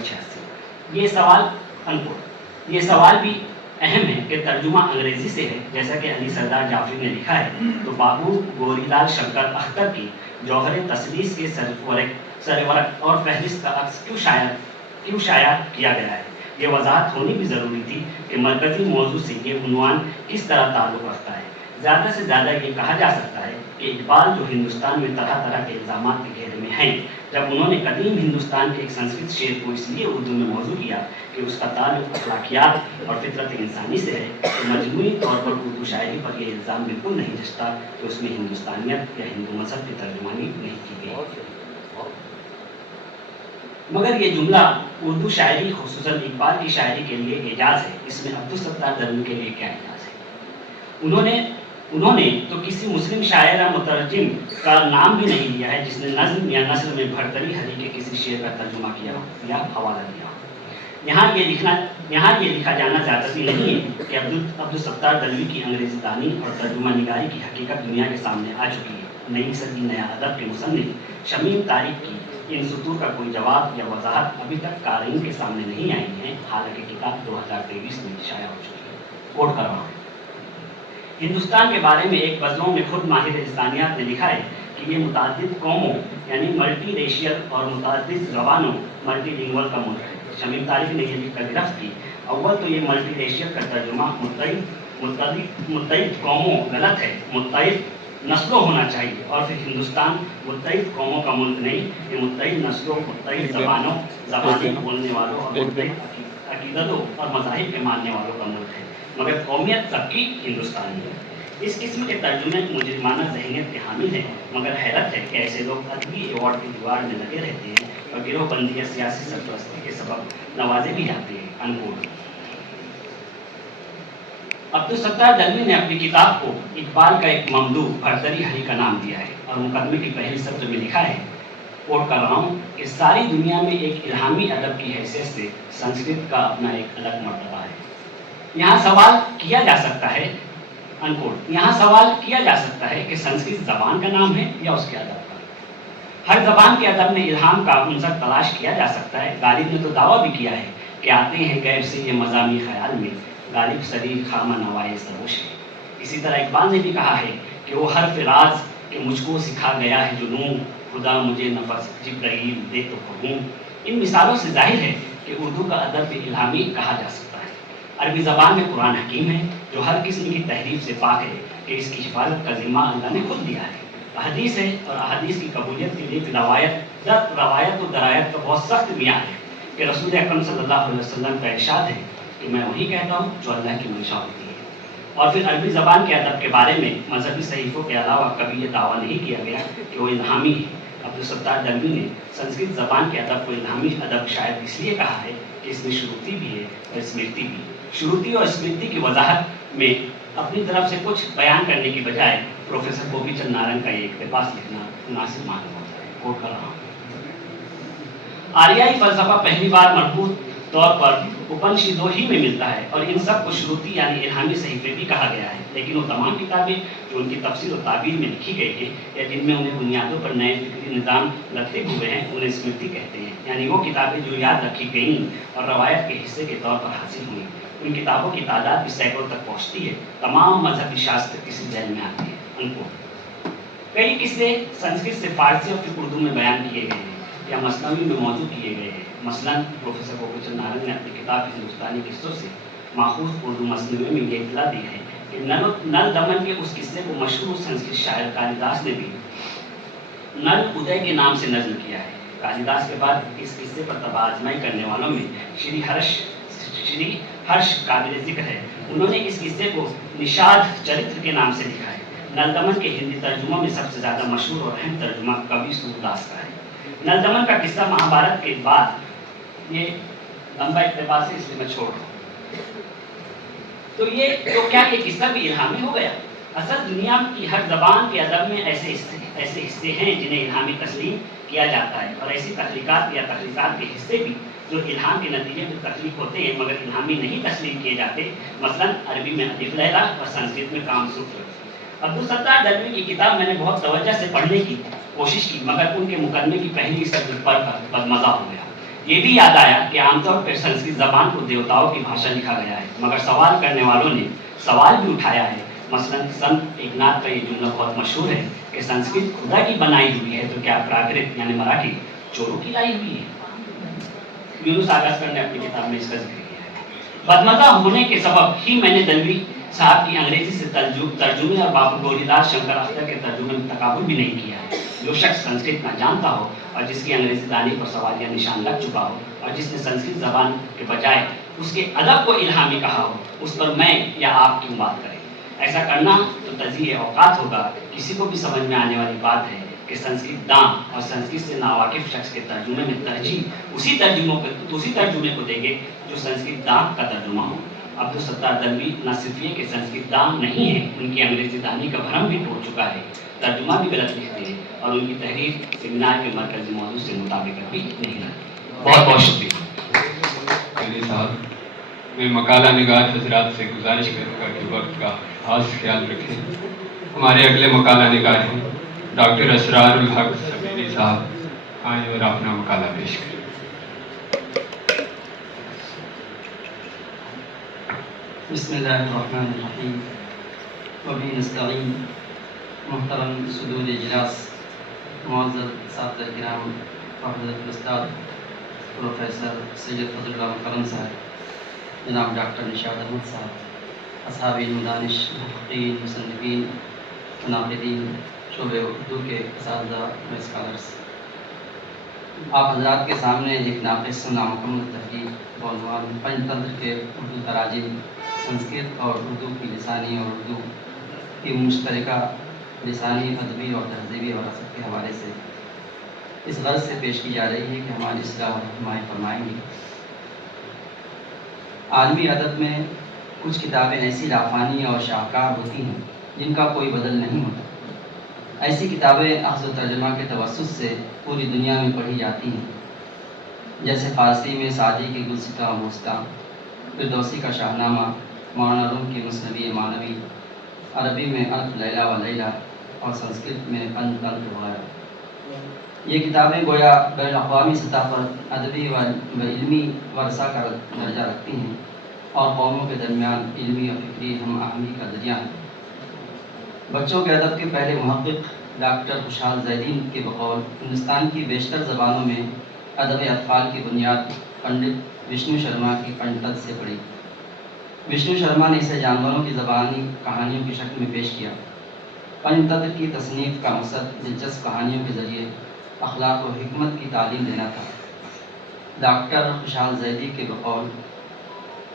86۔ یہ سوال بھی اہم ہے کہ ترجمہ انگریزی سے ہے، جیسا کہ علی سردار جعفری نے لکھا ہے، تو بابو گوری لال شنکر اختر کی جوہر تثلیث کے سرورق اور فہرست کا عکس کیوں شائع کیا گیا ہے؟ یہ وضاحت ہونی بھی ضروری تھی کہ مرکزی موضوع سے یہ عنوان کس طرح تعلق رکھتا ہے۔ زیادہ سے زیادہ یہ کہا جا سکتا ہے کہ اقبال جو ہندوستان میں طرح طرح کے الزامات کے گھیرے میں ہیں، جب انہوں نے قدیم ہندوستان کے ایک سنسکرت شعر کو اس لیے اردو میں موضوع کیا کہ اس کا تعلق اخلاقیات اور فطرت انسانی سے ہے، تو مجموعی طور پر اردو شاعری پر یہ الزام بالکل نہیں جچتا کہ اس میں ہندوستانیت یا ہندو مذہب کی ترجمانی نہیں کی گئی۔ مگر یہ جملہ اردو شاعری خصوصاً اقبال کی شاعری کے لیے اعجاز ہے، اس میں عبدالستار دلوی کے لیے کیا اعجاز ہے؟ انہوں نے تو کسی مسلم شاعر یا مترجم کا نام بھی نہیں لیا ہے جس نے نظم یا نثر میں بھرتری ہری کے کسی شعر کا ترجمہ کیا یا حوالہ دیا۔ یہاں یہ لکھا جانا ضروری نہیں ہے کہ عبدالستار دلوی کی انگریزی دانی اور ترجمہ نگاری کی حقیقت دنیا کے سامنے آ چکی ہے۔ نئی صدی نیا ادب کے مصنف شمیم طارق کی ان سطور کا کوئی جواب یا وضاحت ابھی تک قارئین کے سامنے نہیں آئی ہے، حالانکہ کتاب 2023 میں شائع ہو چکی ہے۔ کوٹ کر رہا ہوں، ہندوستان کے بارے میں ایک غزلوں میں خود ماہر لسانیات نے لکھا ہے کہ یہ متعدد قوموں یعنی ملٹی ریشیل اور متعدد زبانوں ملٹی لنگول کا ملک ہے۔ شمیم طارق نے یہ لکھ کر گرفت کی، اول تو یہ ملٹی ریشیل کا ترجمہ متعدد قوموں غلط ہے، متعدد نسلوں ہونا چاہیے، اور پھر ہندوستان متعدد قوموں کا ملک نہیں، یہ متعدد نسلوں، متعدد زبانیں بولنے والوں اور متعدد عقیدتوں اور مذاہب کے ماننے والوں کا ملک ہے، مگر قومیت سب کی ہندوستانی ہے۔ اس قسم کے ترجمے مجرمانہ ذہنیت کے حامل ہیں، مگر حیرت ہے کہ ایسے لوگ ادبی ایوارڈ کی دیوار میں لگے رہتے ہیں اور گروہ بندی یا سیاسی سرپرستی کے سبب نوازے بھی جاتے ہیں۔ انکوٹ۔ عبدالستار دلوی نے اپنی کتاب کو اقبال کا ایک ممدوح بھرتری ہری کا نام دیا ہے اور مقدمے کی پہلی سطر میں لکھا ہے، کوٹ کر رہا ہوں، کہ ساری دنیا میں ایک الہامی ادب کی حیثیت سے سنسکرت کا اپنا ایک الگ مرتبہ ہے۔ یہاں سوال کیا جا سکتا ہے کہ سنسکرت زبان کا نام ہے یا اس کے ادب کا؟ ہر زبان کے ادب میں الہام کا عنصر تلاش کیا جا سکتا ہے۔ غالب نے تو دعویٰ بھی کیا ہے کہ آتے ہیں غیب سے یہ مضامی خیال میں، غالب سریر خامہ نوائے سروش ہے۔ اسی طرح اقبال نے بھی کہا ہے کہ وہ حرف راز کہ مجھ کو سکھا گیا ہے جنوں، خدا مجھے نفس جبرائیل دے تو پڑھوں۔ ان مثالوں سے ظاہر ہے کہ اردو کا ادب الہامی کہا جا سکتا ہے۔ عربی زبان میں قرآن حکیم ہے جو ہر قسم کی تحریف سے پاک ہے کہ اس کی حفاظت کا ذمہ اللہ نے خود لیا ہے۔ احادیث ہے اور احادیث کی قبولیت کے لیے روایت و درایت کا بہت سخت معیار ہے کہ رسول اکرم صلی اللہ علیہ وسلم کا ارشاد ہے کہ میں وہی کہتا ہوں جو اللہ کی منشا ہوتی ہے۔ اور پھر عربی زبان کے ادب کے بارے میں مذہبی صحیفوں کے علاوہ کبھی یہ دعویٰ نہیں کیا گیا کہ وہ الہامی ہے۔ عبدالستار دلوی نے سنسکرت زبان کے ادب کو الہامی ادب شاید اس لیے کہا ہے کہ اس میں شروتی بھی ہے اور اسمرتی بھی۔ شروتی اور اسمرتی کی وضاحت میں اپنی طرف سے کچھ بیان کرنے کی بجائے پروفیسر گوپی چند نارنگ کا یہ اقتباس لکھنا مناسب معلوم ہوتا ہے۔ کوٹ کر رہا ہوں، آریائی فلسفہ پہلی بار مربوط طور پر اپنشدوں ہی میں ملتا ہے اور ان سب کو شروتی یعنی الہامی صحیفے بھی کہا گیا ہے، لیکن وہ تمام کتابیں جو ان کی تفسیر و تعبیر میں لکھی گئی ہیں یا جن میں انہیں بنیادوں پر نئے فکری نظام لگتے ہوئے ہیں انہیں اسمرتی کہتے ہیں، یعنی وہ کتابیں جو یاد رکھی گئیں اور روایت کے حصے کے طور پر حاصل ہوئیں۔ ان کتابوں کی تعداد بھی سینکڑوں تک پہنچتی ہے۔ تمام مذہبی شاستر کسی ذیل میں آتے ہیں۔ ان کو کئی قصے سنسکرت سے فارسی اور پھر اردو میں بیان کیے گئے ہیں یا مثنوی میں موضوع کیے گئے ہیں۔ مثلاً پروفیسر گوپی چند نارنگ نے اپنی کتاب ہندوستانی قصوں سے ماخوذ اردو مثنوی میں یہ اطلاع دی ہے کہ نل دمن کے اس قصے کو مشہور سنسکرت شاعر کالیداس نے بھی نل ادے کے نام سے نظم کیا ہے۔ کالیداس کے بعد اس قصے پر طبع آزمائی کرنے والوں میں شری ہرش قابل ذکر ہے۔ انہوں نے اس قصے کو نشاد چرتر کے نام سے لکھا ہے۔ نل دمن کے ہندی ترجموں میں سب سے زیادہ مشہور اور اہم ترجمہ کبھی سورداس کا ہے۔ نل دمن کا قصہ مہابھارت کے بعد، یہ لمبا اقتباس ہے اس لیے میں چھوڑ رہا ہوں۔ تو کیا یہ قصہ بھی الہامی ہو گیا؟ اصل دنیا کی ہر زبان کے ادب میں ایسے حصے ہیں جنہیں الہامی تسلیم کیا جاتا ہے، اور ایسی تخلیقات یا تخلیقات کے حصے بھی جو الہام کے نتیجے میں تخلیق ہوتے ہیں مگر الہامی نہیں تسلیم کیے جاتے، مثلاً عربی میں الف لیلا اور سنسکرت میں کام سوتر۔ عبدالستار دلوی کی کتاب میں نے بہت توجہ سے پڑھنے کی کوشش کی مگر ان کے مقدمے کی پہلی سطر پڑھ کر بدمزہ ہو گیا۔ یہ بھی یاد آیا کہ عام طور پر سنسکرت زبان کو دیوتاؤں کی بھاشا لکھا گیا ہے، مگر سوال کرنے والوں نے سوال بھی اٹھایا ہے۔ مثلا سنت ایکناتھ کا یہ جملہ بہت مشہور ہے کہ سنسکرت خدا کی بنائی ہوئی ہے تو کیا پراکرت یعنی مراٹھی چوروں کی لائی ہوئی ہے؟ یونس آگاسکر نے اپنی کتاب میں اس کا ذکر کیا ہے۔ بدمزہ ہونے کے سبب ہی میں نے دلوی صاحب کی انگریزی سے ترجمے اور باپو گوری داس شنکر اختر کے ترجمے میں تقابل بھی نہیں کیا ہے۔ جو شخص سنسکرت نہ جانتا ہو اور جس کی انگریزی دانی پر سوال یا نشان لگ چکا ہو اور جس نے سنسکرت زبان کے بجائے اس کے ادب کو الہامی کہا ہو، اس پر میں یا آپ کیوں بات کریں؟ ایسا کرنا تو تضییع اوقات ہوگا۔ کسی کو بھی سمجھ میں آنے والی بات ہے کہ سنسکرت داں اور سنسکرت سے ناواقف شخص کے ترجمے میں ترجیح اسی ترجمے کو دیں گے جو سنسکرت داں کا ترجمہ ہو۔ عبدالستار دلوی نہ صرف یہ کہ سنسکرت داں نہیں ہے، ان کی انگریزی دانی کا بھرم بھی ٹوٹ چکا ہے، ترجمہ بھی غلط لکھتے ہیں اور ان کی تحریر سیمینار کے مرکزی موضوع سے مطابقت بھی نہیں رکھتی۔ بہت بہت شکریہ صاحب۔ میں مقالہ نگار حضرات سے گزارش کروں گا کہ وقت کا خاص خیال رکھیں۔ ہمارے اگلے مقالہ نگار ہیں ڈاکٹر اسرار الحق سبیلی صاحب، آئیں اور اپنا مقالہ پیش کریں۔ بسم اللہ الرحمن الرحیم وبہ نستعین۔ محترم صدور اجلاس، معزز اساتذہ کرام اور حضرت استاد پروفیسر سید فضل اللہ کرم صاحب، جناب ڈاکٹر نشاد احمد صاحب، اصحاب علم دانش، محققین، مصنفین، مناقدین، شعبہ اردو کے اساتذہ و اسکالرس، آپ حضرات کے سامنے ایک ناقص و نامکمل تحریر بعنوان پنچتنتر کے اردو تراجم، سنسکرت اور اردو کی لسانی اور اردو کی مشترکہ لسانی، ادبی اور تہذیبی وراثت کے حوالے سے اس غرض سے پیش کی جا رہی ہے کہ ہماری اصلاح اور رہنمائی فرمائیں گی۔ عالمی ادب میں کچھ کتابیں ایسی لافانی اور شاہکار ہوتی ہیں جن کا کوئی بدل نہیں ہوتا۔ ایسی کتابیں اخذ و ترجمہ کے توسط سے پوری دنیا میں پڑھی جاتی ہیں، جیسے فارسی میں سعدی کی گلستہ و بوستہ، فردوسی کا شاہنامہ، مولانا روم کی مثنوی معنوی، عربی میں الف لیلہ و لیلہ اور سنسکرت میں پنچتنتر وغیرہ۔ یہ کتابیں گویا بین الاقوامی سطح پر ادبی و علمی ورثہ کا درجہ رکھتی ہیں اور قوموں کے درمیان علمی اور فکری ہم آہنگی کا ذریعہ ہیں۔ بچوں کے ادب کے پہلے محقق ڈاکٹر خوشحال زیدین کے بقول ہندوستان کی بیشتر زبانوں میں ادب اطفال کی بنیاد پنڈت وشنو شرما کی پنچتنتر سے پڑی۔ وشنو شرما نے اسے جانوروں کی زبانی کہانیوں کی شکل میں پیش کیا۔ پنچتنتر کی تصنیف کا مقصد دلچسپ کہانیوں کے ذریعے اخلاق و حکمت کی تعلیم دینا تھا۔ ڈاکٹر خوشحال زیدی کے بقول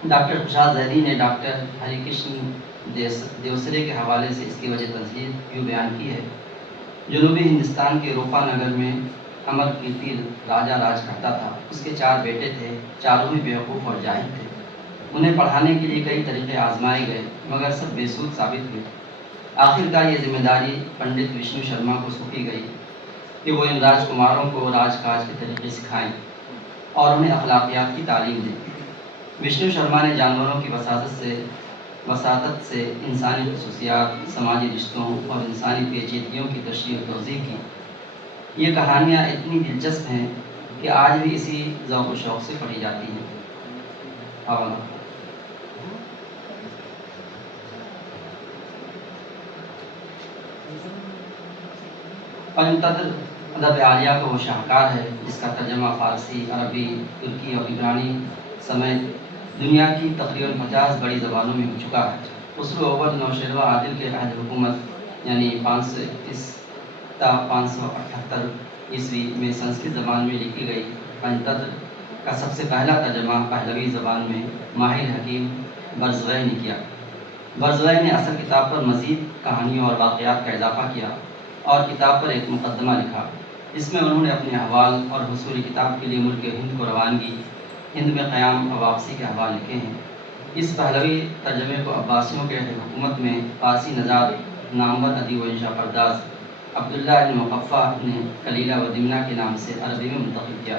ڈاکٹر خوشحال زیدی نے ڈاکٹر ہری کرشن دیوسرے کے حوالے سے اس کی وجہ تنظیم یوں بیان کی ہے: جنوبی ہندوستان کے روپا نگر میں امر کیرتی راجا راج کرتا تھا۔ اس کے 4 بیٹے تھے، چاروں ہی بیوقوف اور جاہل تھے۔ انہیں پڑھانے کے لیے کئی طریقے آزمائے گئے مگر سب بے سود ثابت ہوئے۔ آخرکار یہ ذمہ داری پنڈت وشنو شرما کو سونپی گئی کہ وہ ان راجکماروں کو راج کاج کے طریقے سکھائیں اور انہیں اخلاقیات کی تعلیم دیں۔ وشنو شرما نے جانوروں کی وساطت سے انسانی خصوصیات، سماجی رشتوں اور انسانی پیچیدگیوں کی تشریح و توضیح کی۔ یہ کہانیاں اتنی دلچسپ ہیں کہ آج بھی اسی ذوق و شوق سے پڑھی جاتی ہیں۔ حوالہ: پنچتنتر ادب عالیہ کا وہ شاہکار ہے جس کا ترجمہ فارسی، عربی، ترکی اور عبرانی سمیت دنیا کی تقریباً 50 بڑی زبانوں میں ہو چکا ہے۔ خسرو اول نوشیروہ عادل کے عہد حکومت یعنی 531 تا 578 عیسوی میں سنسکرت زبان میں لکھی گئی پنچتنتر کا سب سے پہلا ترجمہ پہلوی زبان میں ماہر حکیم برزویھ نے کیا۔ برزویھ نے اصل کتاب پر مزید کہانیوں اور واقعات کا اضافہ کیا اور کتاب پر ایک مقدمہ لکھا۔ اس میں انہوں نے اپنے احوال اور حصول کتاب کے لیے ملک ہند کو روانگی، ہند میں قیام اور واپسی کے احوال لکھے ہیں۔ اس پہلوی ترجمے کو عباسیوں کے حکومت میں فارسی نژاد نامور ادیب و انشا پرداز عبداللہ بن مقفع نے کلیلہ و دمنہ کے نام سے عربی میں منتخب کیا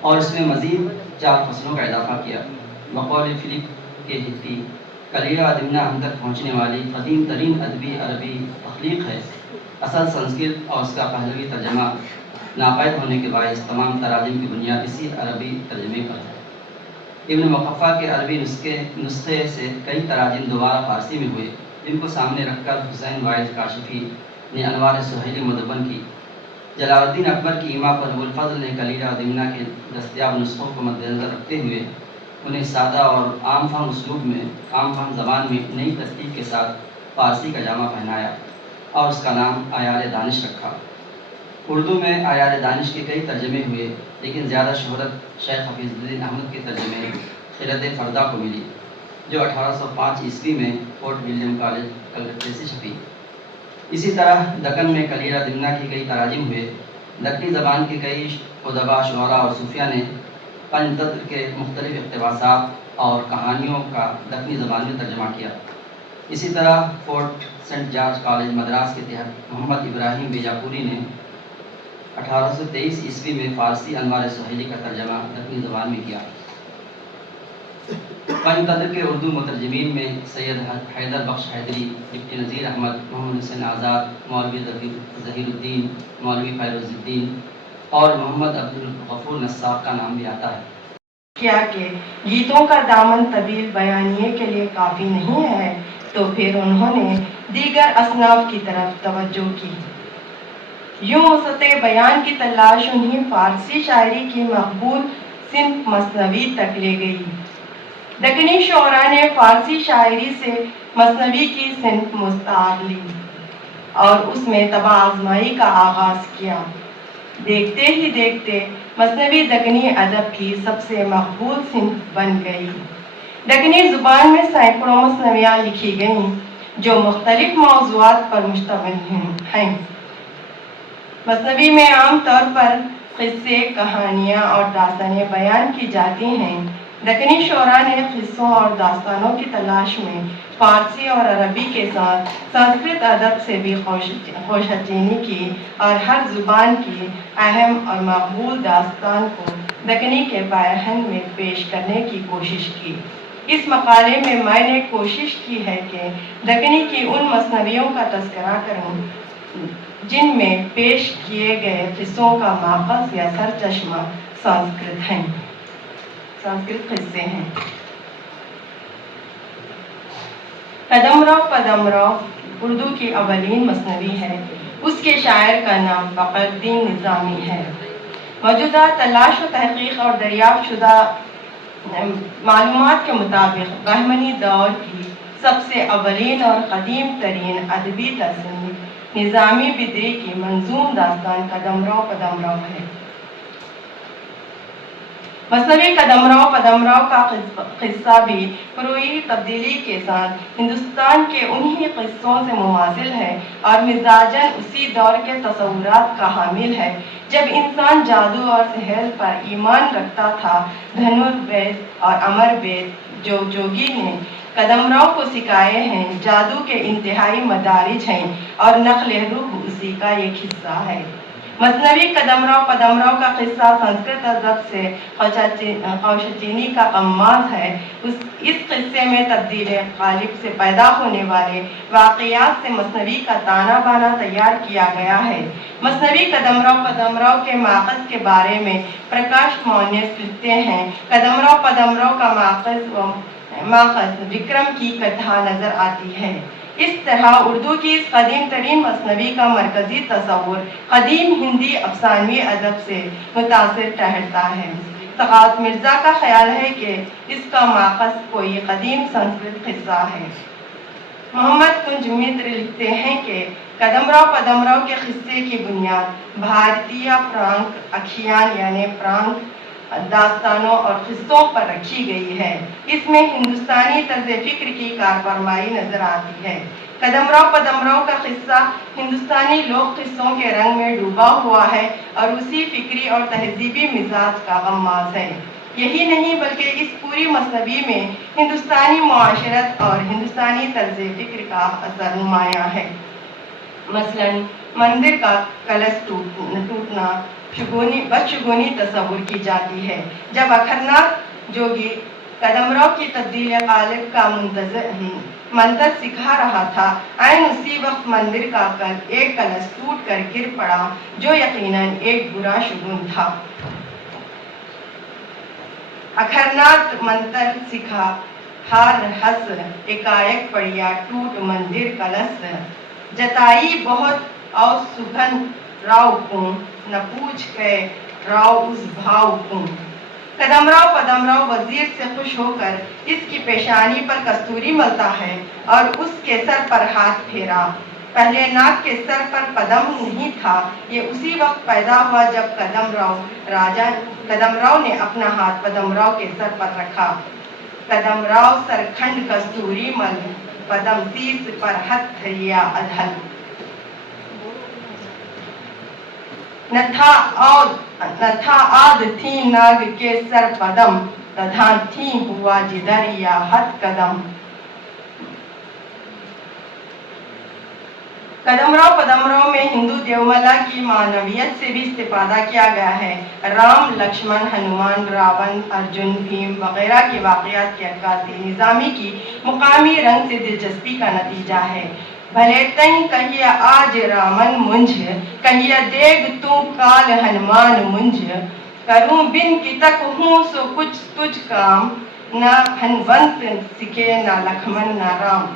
اور اس میں مزید 4 فصلوں کا اضافہ کیا۔ بقول فلپ کے ہتی، کلیلہ و دمنہ ہم تک پہنچنے والی قدیم ترین ادبی عربی تخلیق ہے۔ اصل سنسکرت اور اس کا پہلوی ترجمہ ناپید ہونے کے باعث تمام تراجم کی بنیاد اسی عربی ترجمے پر ہے۔ ابن مقفع کے عربی نسخے سے کئی تراجم دوبارہ فارسی میں ہوئے، جن کو سامنے رکھ کر حسین واعظ کاشفی نے انوار سہیلی مدون کی۔ جلال الدین اکبر کی ایما پر ابوالفضل نے کلیلہ و دمنہ کے دستیاب نسخوں کو مد نظر رکھتے ہوئے انہیں سادہ اور عام فہم اسلوب میں، عام فہم زبان میں نئی ترتیب کے ساتھ فارسی کا جامہ پہنایا اور اس کا نام آیار دانش رکھا۔ اردو میں آیار دانش کے کئی ترجمے ہوئے، لیکن زیادہ شہرت شیخ حفیظ الدین احمد کے ترجمے خلد فردا کو ملی، جو 1805 عیسوی میں فورٹ ولیم کالج کلکتے سے چھپی۔ اسی طرح دکن میں کلیلہ دمنہ کے کئی تراجم ہوئے۔ دکنی زبان کے کئی ادبا، شعراء اور صوفیہ نے پنجتنتر کے مختلف اقتباسات اور کہانیوں کا دکنی زبان میں ترجمہ کیا۔ اسی طرح fort saint George college Madras کے تحت محمد ابراہیم بیجاپوری نے 1823 عیسوی میں فارسی انوار سہیلی کا ترجمہ دکنی زبان میں کیا۔ پنجتنتر کے اردو مترجمین میں سید حیدر بخش حیدری، ڈپٹی نذیر احمد، محمد حسین آزاد، مولوی ظہیر الدین، مولوی فیروز الدین اور محمد عبدالغفور نصار کا نام بھی آتا ہے۔ کیا کہ گیتوں کا دامن طویل بیانیے کے لیے کافی نہیں ہے، تو پھر انہوں نے دیگر اصناف کی طرف توجہ کی۔ یوں وسط بیان کی تلاش انہیں فارسی شاعری کی مقبول صنف مثنوی تک لے گئی۔ دکنی شعراء نے فارسی شاعری سے مثنوی کی صنف مستعار لی اور اس میں طبع آزمائی کا آغاز کیا۔ دیکھتے ہی دیکھتے مثنوی دکنی ادب کی سب سے مقبول صنف بن گئی۔ دکنی زبان میں سینکڑوں مثنویاں لکھی گئیں جو مختلف موضوعات پر مشتمل ہیں۔ مثنوی میں عام طور پر قصے، کہانیاں اور داستانیں بیان کی جاتی ہیں۔ دکنی شعراء نے قصوں اور داستانوں کی تلاش میں فارسی اور عربی کے ساتھ سنسکرت ادب سے بھی خوشچینی کی اور ہر زبان کی اہم اور مقبول داستان کو دکنی کے پیہن میں پیش کرنے کی کوشش کی۔ اس مقالے میں نے کوشش کی ہے کہ دکنی کی ان مثنویوں کا تذکرہ کروں جن میں پیش کیے گئے قصوں کا ماخذ یا سرچشمہ سنسکرت قصے ہیں۔ قدمرو پدمرو اردو کی اولین مثنوی ہے۔ اس کے شاعر کا نام فخر الدین نظامی ہے۔ موجودہ تلاش و تحقیق اور دریافت شدہ معلومات کے مطابق بہمنی دور کی سب سے اولین اور قدیم ترین ادبی تصنیف نظامی بدری کی منظوم داستان قدمرو پدمرو ہے۔ مثنوی قدمرو پدمرو کا قصہ بھی فروعی تبدیلی کے ساتھ ہندوستان کے انہی قصوں سے مماثل ہے اور مزاجاً اسی دور کے تصورات کا حامل ہے جب انسان جادو اور سحر پر ایمان رکھتا تھا۔ دھنور وید اور امر وید جو جوگی نے قدمرو کو سکھائے ہیں جادو کے انتہائی مدارج ہیں اور نقل روح اسی کا ایک حصہ ہے۔ مثنوی قدمرو پدمرو کا قصہ سنسکرت ادب سے خوشچینی کا غماز ہے۔ اس قصے میں تبدیل قالب سے پیدا ہونے والے واقعات سے مثنوی کا تانا بانا تیار کیا گیا ہے۔ مثنوی قدمرو پدمرو کے ماخذ کے بارے میں پرکاش مونیس لکھتے ہیں، قدمرو پدمرو کا ماخذ وکرم کی کتھا نظر آتی ہے۔ اس طرح اردو کی اس قدیم ترین مثنوی کا مرکزی تصور قدیم ہندی افسانوی ادب سے متاثر ٹھہرتا ہے۔ سخاوت مرزا کا خیال ہے کہ اس کا ماخذ کوئی قدیم سنسکرت قصہ ہے۔ محمد کنج متر لکھتے ہیں کہ قدمرو پدمرو کے قصے کی بنیاد بھارتیہ پرانک اکھیان یعنی پرانک داستانوں اور قصوں پر رکھی گئی ہے۔ اس میں ہندوستانی طرز فکر کی کارفرمائی نظر آتی ہے۔ قدمرو پدمرو کا قصہ ہندوستانی لوک قصوں کے رنگ میں ڈوبا ہوا ہے اور اسی فکری اور تہذیبی مزاج کا غماز ہے۔ یہی نہیں بلکہ اس پوری مثنوی میں ہندوستانی معاشرت اور ہندوستانی طرز فکر کا اثر نمایاں ہے۔ مثلاً مندر کا کلش ٹوٹنا بدشگونی تصور کی جاتی ہے، جب اکھرناک جوگی قدمرو کی تبدیل قالب کا मंत्र सिखा रहा था। ऐन उसी वक्त मंदिर का एक कलश टूट कर गिर पड़ा, जो यकीनन एक बुरा शुगुन था। अखरनाथ मंत्र सिखा हार हस, एकाएक पड़िया टूट मंदिर कलश। जताई बहुत और सुखन राव को, न पूछ के राव उस भाव को। कदमराव पदमराव वजीर से खुश होकर इसकी पेशानी पर कस्तूरी मलता है और उसके सर पर हाथ फेरा। पहले नाग के सर पर पदम नहीं था, ये उसी वक्त पैदा हुआ जब कदमराव ने अपना हाथ पदमराव के सर पर रखा। कदमराव सरखंड कस्तूरी मल, पदम शीस पर हथ लिया अधल। न था आद थी नाग के सर पदम, तथा थी हुआ जिधर या हथ कदम। कदमराव पदमराव में हिंदू देवमला की मानवियत से भी इस्तेफादा किया गया है। राम, लक्ष्मण, हनुमान, रावण, अर्जुन, भीम वगैरह के वाक़यात की अक्कासी निज़ामी की मुकामी रंग से दिलचस्पी का नतीजा है। भले तई कहिया आज रामन मुंझ, कहिया देग तू काल हनुमान मुंझ। करूं बिन की तक हूँ सो कुछ तुझ काम, न हनुमंत सिखे न लक्ष्मण न राम।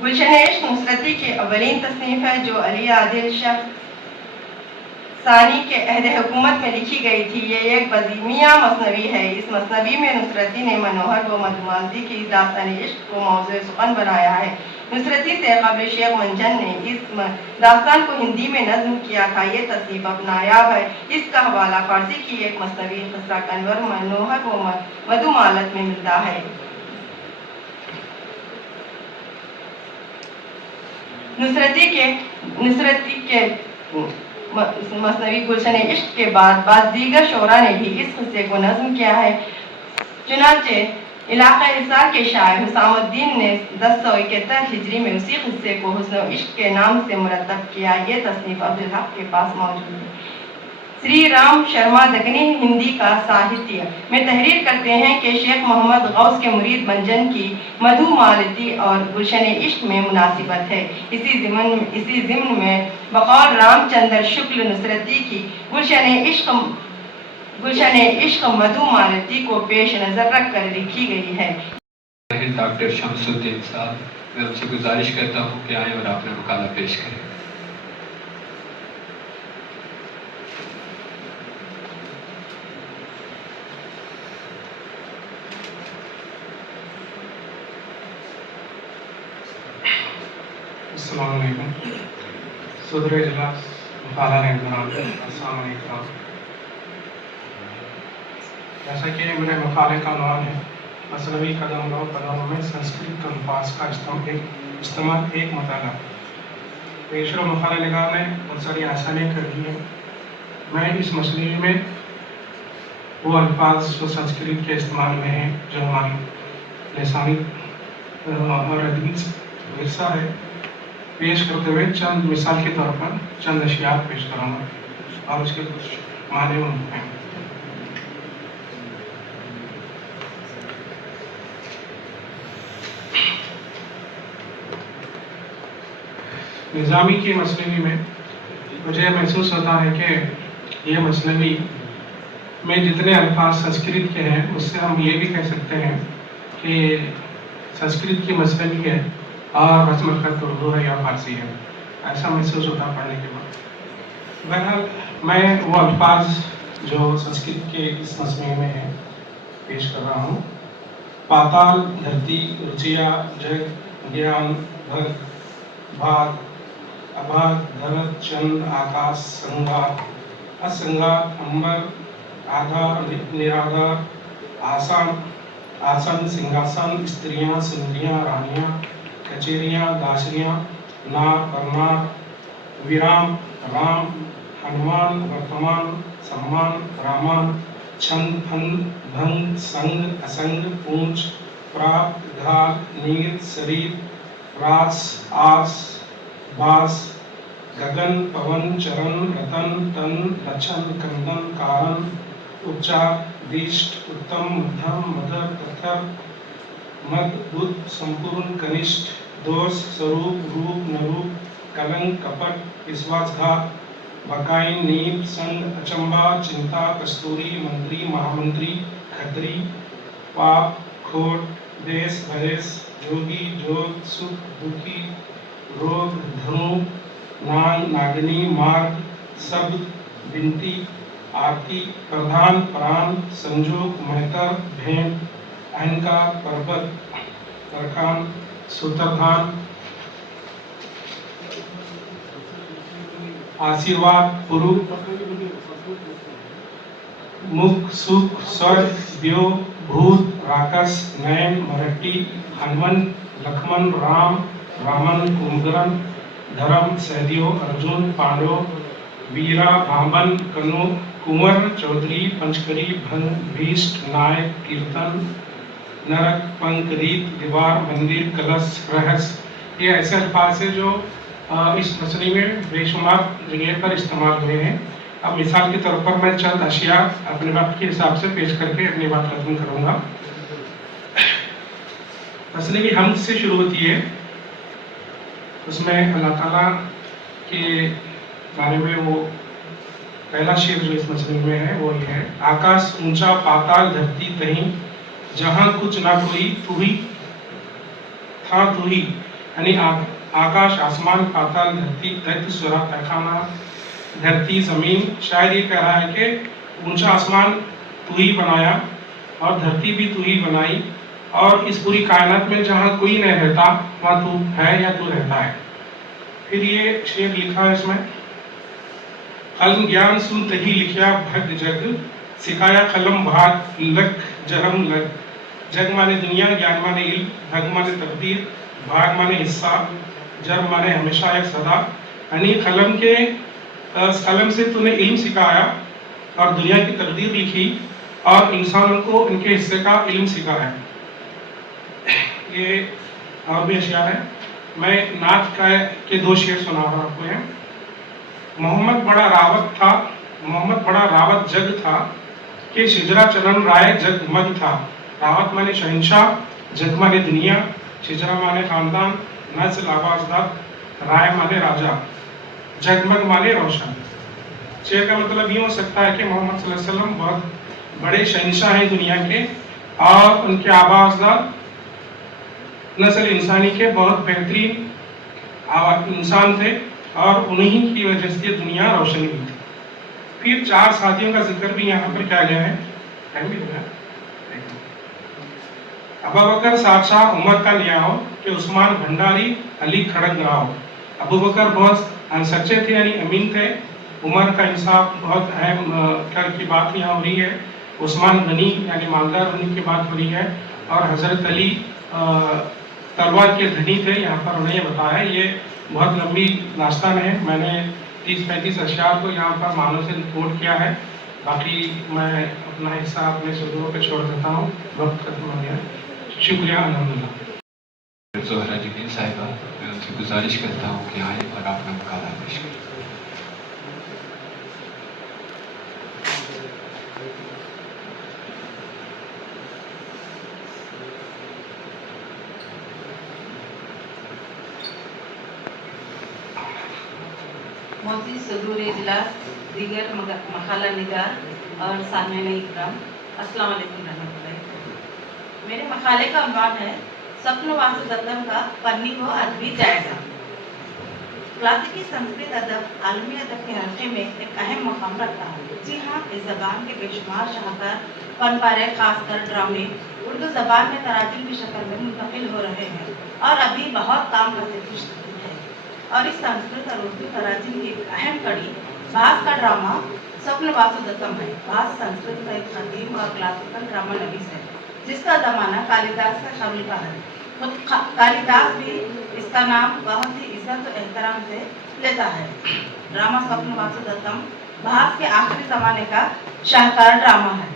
गुलशन इश्क नुसरती की अवलीन तसनीफ है, जो अली आदिल शाह सानी के अहद हुकूमत में लिखी गई थी। ये एक बज़ीमिया मसनवी है। इस मसनवी में नुसरती ने मनोहर व मधुमालती की दास्तान इश्क को मौज़ूए सुख़न बनाया है। नुसरती से कबल शेख मंजन ने इस दास्तान को हिंदी में नज़्म किया था। ये तस्नीफ अब नायाब है। इसका हवाला फारसी की एक मसनवी क़िस्सा कन्वर मनोहर व मधुमालत में मिलता है। नुसरती के मसनवी गुलशन इश्क के बाद दीगर शोरा ने भी इस किस्से को नज़्म किया है। चुनांचे इलाक़ा हिसार के शायर हुसामुद्दीन ने 1071 हिजरी में उसी किस्से को हुस्न इश्क के नाम से मुरतब किया। ये तसनीफ अब्दुल हक के पास मौजूद है। श्री राम शर्मा दगनी हिंदी का साहित्य में तहरीर करते हैं कि शेख मोहम्मद गौस के मुरीद मंजन की मधुमालती और गुलशन इश्क में मुनासिबत है। इसी ज़िम्न में बकौल रामचंद्र शुक्ल नुसरती की गुलशन इश्क मधुमालती को पेश नज़र रख कर लिखी गई है। डॉक्टर शमसुद्दीन साहब, मैं उनसे गुजारिश करता हूँ कि आएँ और अपना मकाला पेश करें। अस्सलाम वालेकुम। सदर इजलास मकाला ने अस्सलाम वालेकुम। जैसा कि मेरे मकाले का नाम है मसनवी कदमराव पदमराव में संस्कृत अल्फाज का इस्तेमाल एक मताला। पेशरो मकाला निगाह ने बहुत सारी आसानियाँ कर दी हैं। मैं इस मसले में वो अल्फाज जो संस्कृत के इस्तेमाल में हैं, जो हमारी लसानी और अदबी विरसा है, पेश करते हुए चंद मिसाल के तौर पर चंद अशियात पेश करूँगा और उसके कुछ माने हैं। निज़ामी की मसनवी में मुझे महसूस होता है कि ये मसनवी में जितने अल्फाज संस्कृत के हैं, उससे हम ये भी कह सकते हैं कि संस्कृत की मसनवी है और रस्म खत उर्दू है या फारसी है। ऐसा महसूस होता पढ़ने के बाद। बहरहाल मैं वो अल्फाज जो संस्कृत के इस मसनवी में है पेश कर रहा हूँ। पाताल, धरती, रुचिया, जग, ज्ञान, भग, भाग, अभाग, धरत, चंद, आकाश, संगात, असंगात, अंबर, आधार, निराधार, आसन, सिंहासन, स्त्रियां, सुंदरियां, रानियां, कचेरियां, दासरियां, नार, परनार, विराम, राम, हनुमान, वर्तमान, सम्मान, रामान, छंद, भंग, संग, असंग, पूंछ, प्राप्त, घाल, नीर, शरीर, रास, आस, बास, गगन, पवन, चरण, रतन, तन, लक्षण, कंदन, कारण, उपचार, दिष्ट, उत्तम, मध्यम, मधर, तथर, मद, बुद्ध, संपूर्ण, कनिष्ठ, दोष, स्वरूप, रूप, नरूप, कलंक, कपट, विश्वासघात, बकाइन, नीप, संग, अचंबा, चिंता, कस्तूरी, मंत्री, महामंत्री, खत्री, पाप, खोट, देश, भरेश, जोगी, जोग, सुख, दुखी, रोग, धनु, नाग, नागिनी, मार्ग, शब्द, विनती, आरती, प्रधान, प्राण, संजोग, महतर, भेंट, अहंकार, पर्वत, परखान, सूत्रधान, आशीर्वाद, पुरु, मुख, सुख, स्वर्ग, व्यो, भूत, राकस, नयन, मरट्टी, हनुमान, लक्ष्मण, राम, रामन, कुंभकर्ण, धर्म, सहदेव, अर्जुन, पांडव, वीरा, भामन, कनु, कुंवर, चौधरी, पंचकरी, भंग, भीष्ट, नायक, कीर्तन, नरक, पंख, रीत, दीवार, मंदिर, कलश, रहस्य, ये ऐसे अल्फाज है जो इस मछली में बेशुमार जगह पर इस्तेमाल हुए हैं। अब मिसाल के तौर पर मैं चंद अशिया अपने वक्त के हिसाब से पेश करके अपनी बात खत्म करूंगा। मसले की हमद से शुरू होती है, उसमें अल्लाह ताला के बारे में वो पहला शेर जो इस मसले में है वो ये है, आकाश ऊंचा पाताल धरती तहीं, जहां कुछ ना कोई तू ही था तू ही, यानी आकाश, आसमान, पाताल, धरती, दैत्य, सुरा, पैखाना, धरती, जमीन। शायद ये कह रहा है कि ऊंचा आसमान तू ही बनाया और धरती भी तू ही बनाई, और इस पूरी कायनात में जहाँ कोई नहीं रहता वहाँ तू है या तू रहता है। फिर ये शेर लिखा है इसमें, कलम ज्ञान सुन तही लिखिया भग जग, सिखाया कलम भाग लग जरम लग। जग माने दुनिया, ज्ञान माने इल्म, भग माने तकदीर, भाग माने हिस्सा, जर माने हमेशा या सदा। यानी कलम से तूने इल्म सिखाया और दुनिया की तकदीर लिखी और इंसानों को इनके हिस्से का इल्म सिखाया। ये और भी अशिया है। मैं नाच के दो शेर सुना रहा हूँ आपको। हैं, मोहम्मद बड़ा रावत था, मोहम्मद बड़ा रावत जग था, कि शिजरा चलन राय जगमग था। रावत माने शहंशाह, जग माने दुनिया, शिजरा माने खानदान, नस्ल आवाजदार, राय माने राजा, जगमग माने रोशन। शेर का मतलब ये हो सकता है कि मोहम्मद सल्लल्लाहु अलैहि वसल्लम बहुत बड़े शहंशाह हैं दुनिया के, और उनके आवाजदार नस्ल इंसानी के बहुत बेहतरीन इंसान थे, और उन्हीं की वजह से दुनिया रोशन हुई थी। फिर चार साथियों का जिक्र भी यहाँ पर किया गया है। अबू बकर सादशाह, उमर का न्याओ, कि उस्मान भंडारी, अली खड़ग राव। अबू बकर बहुत सच्चे थे यानी अमीन थे, उमर का इंसाफ बहुत अहम कर की बात यहाँ हो रही है, उस्मान गनी यानी मालदार उन्हीं की बात हो रही है, और हजरत अली तलवार के धनी थे, यहाँ पर उन्हें ये बताया। ये बहुत लंबी दास्तान है, मैंने 30-35 अशआर को यहाँ पर मानों से रिपोर्ट किया है, बाकी मैं अपना हिस्सा अपने सुधरों पे छोड़ देता हूँ, वक्त खत्म हो गया। शुक्रिया, अल्हम्दुलिल्लाह। ज़ोहरा जमील साहिबा, मैं उनसे गुजारिश करता हूँ कि आए और अपना मकाला पेश करें। मोज़ी सदूर इजलास, दीगर मकाला निगार और सामईन इकराम, अस्सलाम वालेकुम रहमतुल्लाह। मेरे मकाले का उन्वान है स्वप्न वासुदत्तम का फनी व अदबी जायजा। क्लासिकी संस्कृत अदब आलमी अदब के हल्के में एक अहम मकाम रखता है। जी हाँ, इस जबान के बेशुमार शाहकार फनपारे, खासकर ड्रामे उर्दू जबान में तराजुम की शक्ल में मुंतकिल हो रहे हैं और अभी बहुत काम करते है। और इस संस्कृत और उर्दू तराजुम की एक अहम कड़ी भास का ड्रामा स्वप्न वासुदत्तम है। भास संस्कृत का एक कदीम और क्लासिकल ड्रामा नवीस है, जिसका जमाना कालिदास का कबल का है। खुद कालिदास भी इसका नाम बहुत ही इज्जत और एहतराम से लेता है। ड्रामा स्वप्न वासुदत्तम भास के आखिरी जमाने का शाहकार ड्रामा है।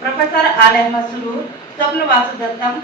प्रोफेसर आल अहमद सुरूर स्वप्न वासुदत्तम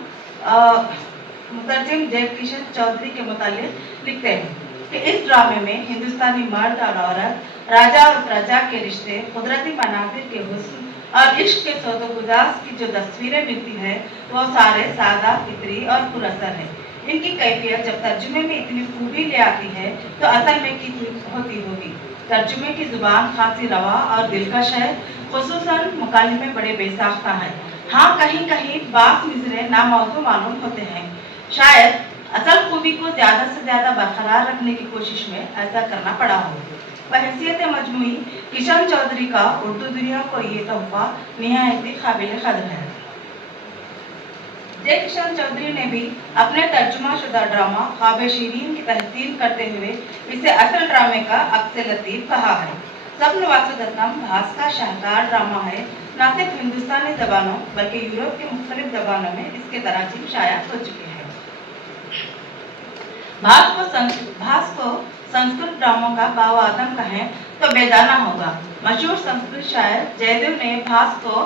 मुतरजिम देव किशन चौधरी के मुतालिक लिखते हैं कि इस ड्रामे में हिंदुस्तानी मर्द और औरत, राजा और प्रजा के रिश्ते, कुदरती मनाजिर के हुस्न और इश्क के सौदोगुजाज की जो तस्वीरें मिलती है वो सारे सादा, फितरी और पुरअसर है। इनकी कैफियत जब तर्जुमे में इतनी खूबी ले आती है तो असल में कितनी होती होगी। तर्जुमे की जुबान खासी रवा और दिलकश है, खुसूसन मुकालमे बड़े बेसाख्ता है। हाँ, कहीं कहीं बात मिसरे नामौजू मालूम होते हैं। शायद असल खूबी को ज़्यादा से ज़्यादा बरकरार रखने की कोशिश में ऐसा करना पड़ा हो। बहैसियत मजमूई किशन चौधरी का उर्दू दुनिया को ये तोहफा निहायत ही काबिल कदर है। जे किशन चौधरी ने भी अपने तर्जुमा शुदा ड्रामा ख्वाब शीरीन की तहसीन करते हुए इसे असल ड्रामे का अक्स लतीफ कहा है। सपन वासुदत्तम भास का शाहकार ड्रामा है। न सिर्फ हिंदुस्तानी जबानों बल्कि यूरोप के मुख्तलिफ जबानों में इसके तराजीम शाया हो चुके हैं। भास को संस्कृत ड्रामों का बावादम कहें तो बेजाना होगा। मशहूर संस्कृत शायर जयदेव ने भास को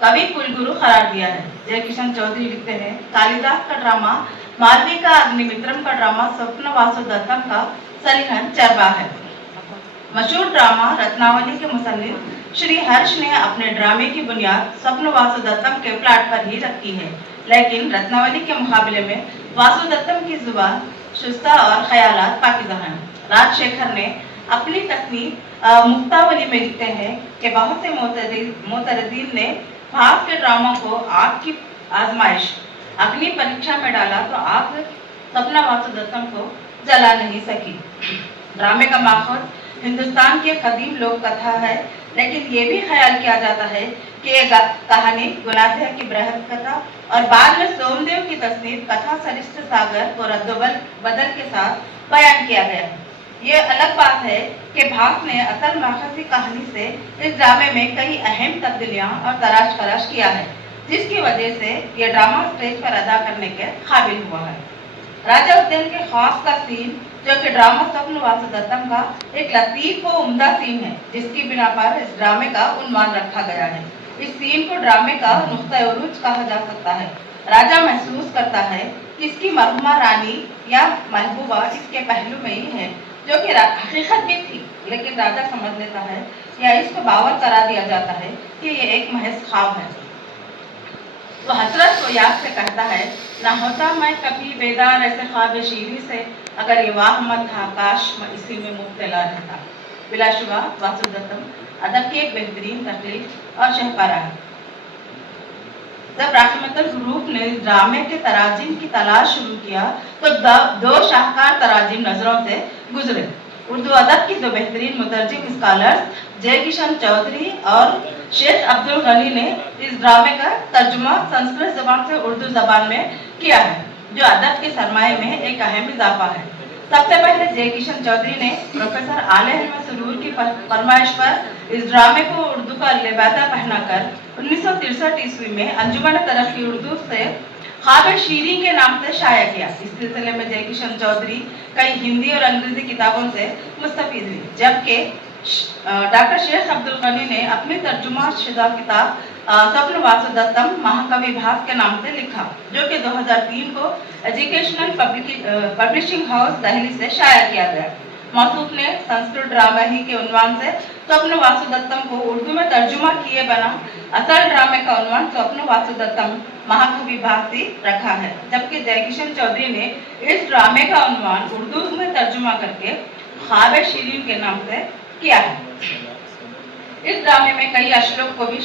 कवि कुलगुरु करार दिया है। जय किशन चौधरी लिखते हैं, कालिदास का ड्रामा मालवी का अग्निमित्रम का ड्रामा स्वप्न वासुदत्तम का सलिहन चरवा है। मशहूर ड्रामा रत्नावली के मुसन्निफ श्री हर्ष ने अपने ड्रामे की बुनियाद स्वप्न वासुदत्तम के प्लाट पर ही रखी है, लेकिन रत्नावली के मुकाबले में वासुदत्तम की जुबान शुस्ता और ख्यालात पाकीज़ा हैं। राजशेखर ने अपनी तस्नीफ मुक्तावली में लिखते हैं कि बहुत से मोतरदीन ने भास के ड्रामा को आग की आजमाइश अग्नि परीक्षा में डाला तो आग सपना वासुदत्तम को जला नहीं सकी। ड्रामे का माखौल हिंदुस्तान की कदीम लोक कथा है, लेकिन ये भी ख्याल किया जाता है कि ये कहानी गुनाध्याय की बृहद कथा और बाद में सोमदेव की तस्नीफ कथा सरिष्ठ सागर को रद्दोबदल के साथ बयान किया गया है। ये अलग बात है कि भास ने असल माखज़ी कहानी से इस ड्रामे में कई अहम तब्दीलियां और तराश खराश किया है, जिसकी वजह से ये ड्रामा स्टेज पर अदा करने के काबिल हुआ है। राजा उद्दैन के ख्वाब का सीन, जो कि ड्रामा स्वप्न वासुदत्तम का एक लतीफ व उम्दा सीन है, जिसकी बिना पर इस ड्रामे का उन्वान रखा गया है। इस सीन को ड्रामे का नुक्ता उरूज कहा जा सकता है। राजा महसूस करता है कि इसकी मरहुमा रानी या महबूबा इसके पहलू में ही है, जो कि हकीकत भी थी, लेकिन राजा समझ लेता है या इसको बावर करा दिया जाता है कि ये एक महज ख्वाब है। वो हसरत को याद से कहता है, ना होता मैं कभी बेदार ऐसे ख्वाब शीरी से, अगर ये वाह मत था काश मैं इसी में मुब्तला रहता। बिलाशुबा वासुदत्तम अदब की एक बेहतरीन तकलीफ और शहकारा है। जब राहिमतुल हुरूफ ने ड्रामे के तराजिम की तलाश शुरू किया तो दो शाहकार तराजिम नजरों से गुजरे। उर्दू अदब की दो बेहतरीन मुतरजिम स्कॉलर्स जय किशन चौधरी और शेख अब्दुल गनी ने इस ड्रामे का तर्जुमा संस्कृत जबान से उर्दू जबान में किया है, जो अदब के सरमाए में एक अहम इजाफा है। सबसे पहले जय किशन चौधरी ने प्रोफेसर आले अहमद सुरूर की फरमाइश पर इस ड्रामे को उर्दू का लिबादा पहनाकर 1963 ईस्वी में अंजुमन तरक्की उर्दू से ख्वाब शीरी के नाम से शाया किया। इस सिलसिले में जय किशन चौधरी कई हिंदी और अंग्रेजी किताबों से मुस्तफीद हुई, जबकि डॉक्टर शेख अब्दुल गनी ने अपनी तर्जुमा शुदा किताब स्वप्न वासुदत्तम महाकवि भास के नाम से लिखा, जो कि 2003 को एजुकेशनल पब्लिशिंग हाउस दिल्ली से शाया किया गया। मौसूफ ने संस्कृत ड्रामा ही के उन्वान से स्वप्न वासुदत्तम को उर्दू में तर्जुमा किए बना असल ड्रामे का उन्वान स्वप्न वासुदत्तम महाकवि भास ही रखा है, जबकि जय किशन चौधरी ने इस ड्रामे का उन्वान उर्दू में तर्जुमा करके ख्वाब शीरीन के नाम से किया है। इस ड्रामे में कई अश्लोक भी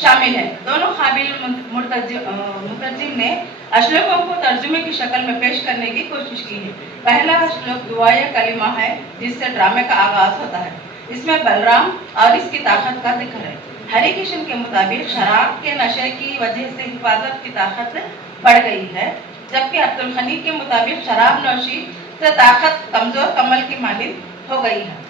शामिल हैं। दोनों काबिल मुतरजिम ने अश्लोकों को तर्जुमे की शक्ल में पेश करने की कोशिश की है। पहला अश्लोक दुआए कलिमा है, जिससे ड्रामे का आगाज होता है। इसमें बलराम और इसकी ताकत का जिक्र है। हरि किशन के मुताबिक शराब के नशे की वजह से हिफाजत की ताकत बढ़ गई है, जबकि अब्दुल गनी के मुताबिक शराब नौशी से ताकत कमजोर कमल की मानिंद हो गई है।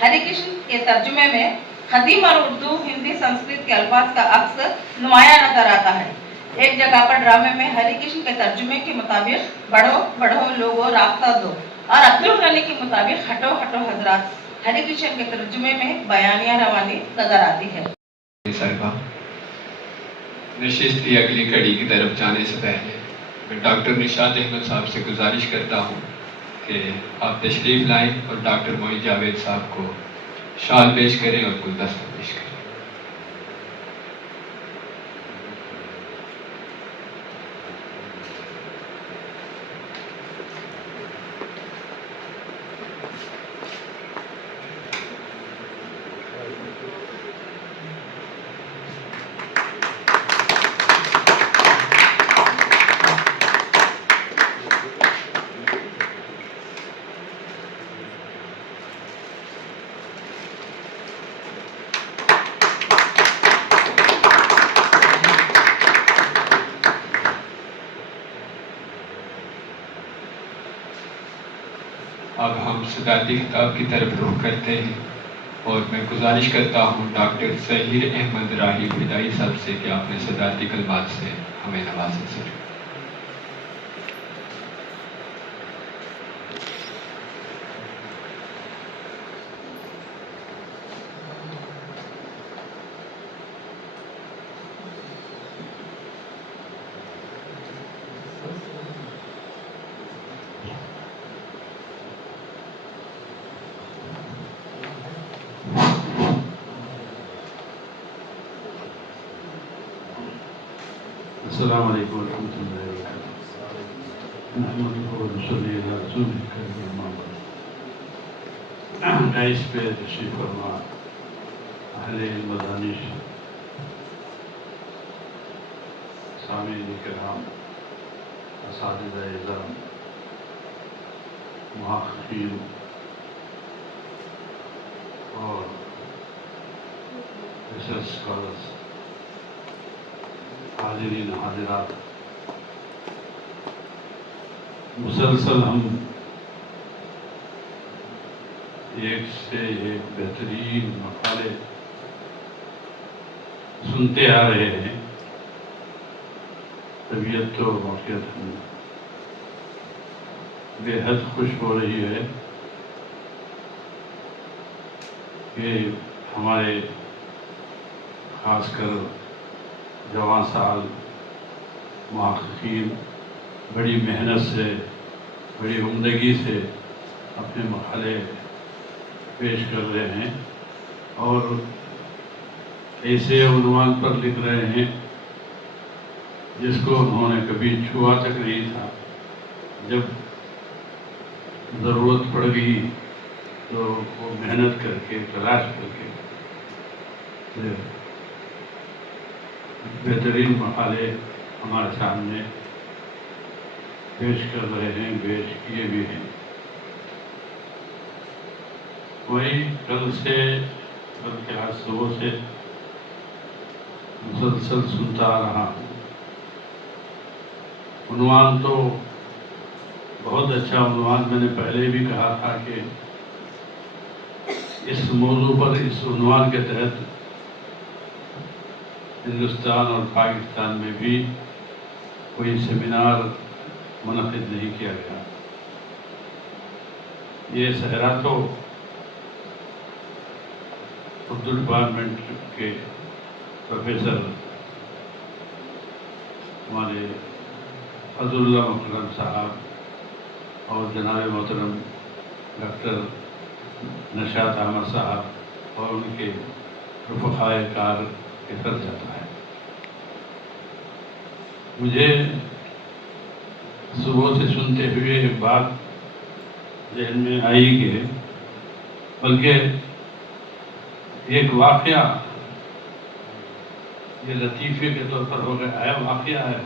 हरि किशन के तर्जुमे में खदीम और उर्दू हिंदी संस्कृत के अल्फाज का अक्स नुमाया नजर आता है। एक जगह पर ड्रामे में हरि किशन के तर्जुमे के मुताबिक बढ़ो बढ़ो लोगो रास्ता दो और अब्दुल गनी के मुताबिक हटो हटो हजरात हरि किशन के तर्जुमे में बयानिया रवानी नजर आती है। नशिस्त की अगली कड़ी की तरफ जाने से पहले मैं डॉक्टर निशात अहमद साहब से गुजारिश करता हूँ कि आप तशरीफ़ लाएं और डॉक्टर मोइन जावेद साहब को شال پیش کریں اور گلدستہ پیش کریں. اب ہم صدارتی خطاب کی طرف رخ کرتے ہیں اور میں گزارش کرتا ہوں ڈاکٹر ظہیر احمد راہی بدائی صاحب سے کہ آپ نے صدارتی کلمات سے ہمیں نوازیں سر. السلام علیکم ورحمۃ اللہ وبرکاتہ. نحمده ونصلي على رسوله الكريم اما بعد. ڈائس پہ تشریف فرما اہل علم و دانش، سامعین کرام، اساتذہ اعظام، محققین اور ریسرچ اسکالرس، حاضرین حاضرات، مسلسل ہم ایک سے ایک بہترین مقالے سنتے آ رہے ہیں. طبیعت تو واقعات بے حد خوش ہو رہی ہے کہ ہمارے خاص کر جوان سال محققین بڑی محنت سے، بڑی عمدگی سے اپنے مقالے پیش کر رہے ہیں اور ایسے عنوان پر لکھ رہے ہیں جس کو انہوں نے کبھی چھوا تک نہیں تھا. جب ضرورت پڑ گئی تو وہ محنت کر کے، تلاش کر کے بہترین مقالے ہمارے سامنے پیش کر رہے ہیں، پیش کیے بھی ہیں. وہی کل سے، بلکہ آج صبح سے مسلسل سنتا آ رہا ہوں. عنوان تو بہت اچھا عنوان، میں نے پہلے بھی کہا تھا کہ اس موضوع پر، اس عنوان کے تحت ہندوستان اور پاکستان میں بھی کوئی سیمینار منعقد نہیں کیا گیا. یہ صحرا تو اردو ڈپارٹمنٹ کے پروفیسر ہمارے فضل اللہ مکرم صاحب اور جناب محترم ڈاکٹر نشاط احمد صاحب اور ان کے رفقائے کار کے سر جاتا ہے. مجھے صبح سے سنتے ہوئے ایک بات ذہن میں آئی کہ بلکہ ایک واقعہ یہ لطیفے کے طور پر ہو گیا ہے، واقعہ ہے.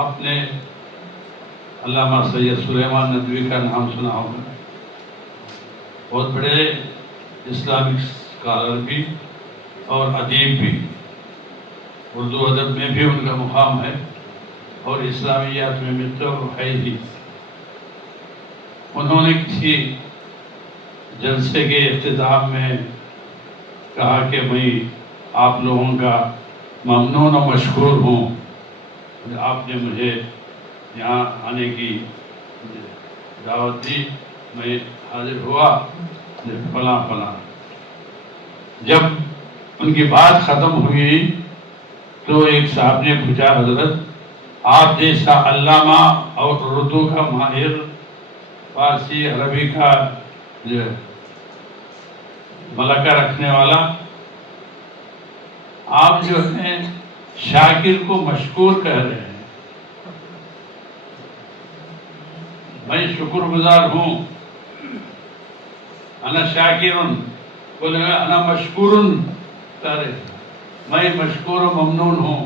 آپ نے علامہ سید سلیمان ندوی کا نام سنا ہوگا. بہت بڑے اسلامک اسکالر بھی اور ادیب بھی. اردو ادب میں بھی ان کا مقام ہے اور اسلامیات میں بھی تو ہے ہی. انہوں نے کسی جلسے کے اختتام میں کہا کہ میں آپ لوگوں کا ممنون و مشکور ہوں، آپ نے مجھے یہاں آنے کی دعوت دی، میں حاضر ہوا فلاں فلاں. جب ان کی بات ختم ہوئی تو ایک صاحب نے پوچھا، حضرت آپ جیسا علامہ اور اردو کا ماہر، فارسی عربی کا मलका रखने वाला, आप जो है शाकिर को मशकूर कह रहे हैं। मैं शुक्रगुजार हूँ। अना शाकिरुन बोले, अना मशकूरुन कह रहे, मैं मशकूर ममनून हूँ।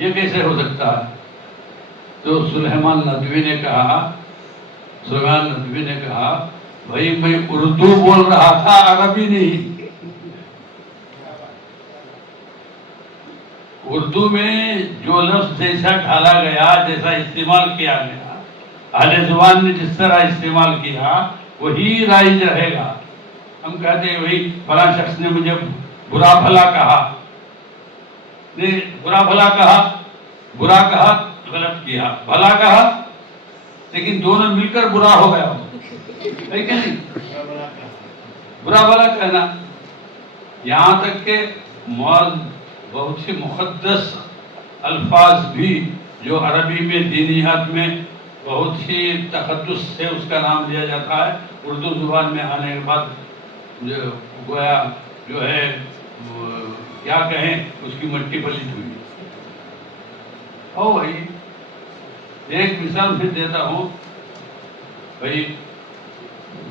ये कैसे हो सकता है? तो सुलेमान नदवी ने कहा, सुलेमान नदवी ने कहा, भाई मैं उर्दू बोल रहा था, अरबी नहीं। उर्दू में जो लफ्ज जैसा ढाला गया, जैसा इस्तेमाल किया गया, अहले जुबान ने जिस तरह इस्तेमाल किया वही राइज रहेगा। हम कहते हैं भाई फला शख्स ने मुझे बुरा भला कहा, नहीं बुरा भला कहा, बुरा कहा गलत किया, भला कहा, लेकिन दोनों मिलकर बुरा हो गया, है कि नहीं? बुरा भला कहना, यहाँ तक के बहुत से मुक़द्दस अल्फाज भी जो अरबी में दीनियात में बहुत ही तक़द्दुस से उसका नाम दिया जाता है, उर्दू ज़ुबान में आने के बाद जो गोया जो है क्या कहें उसकी मट्टी पलित हुई। और भाई एक मिसाल फिर देता हूँ, भाई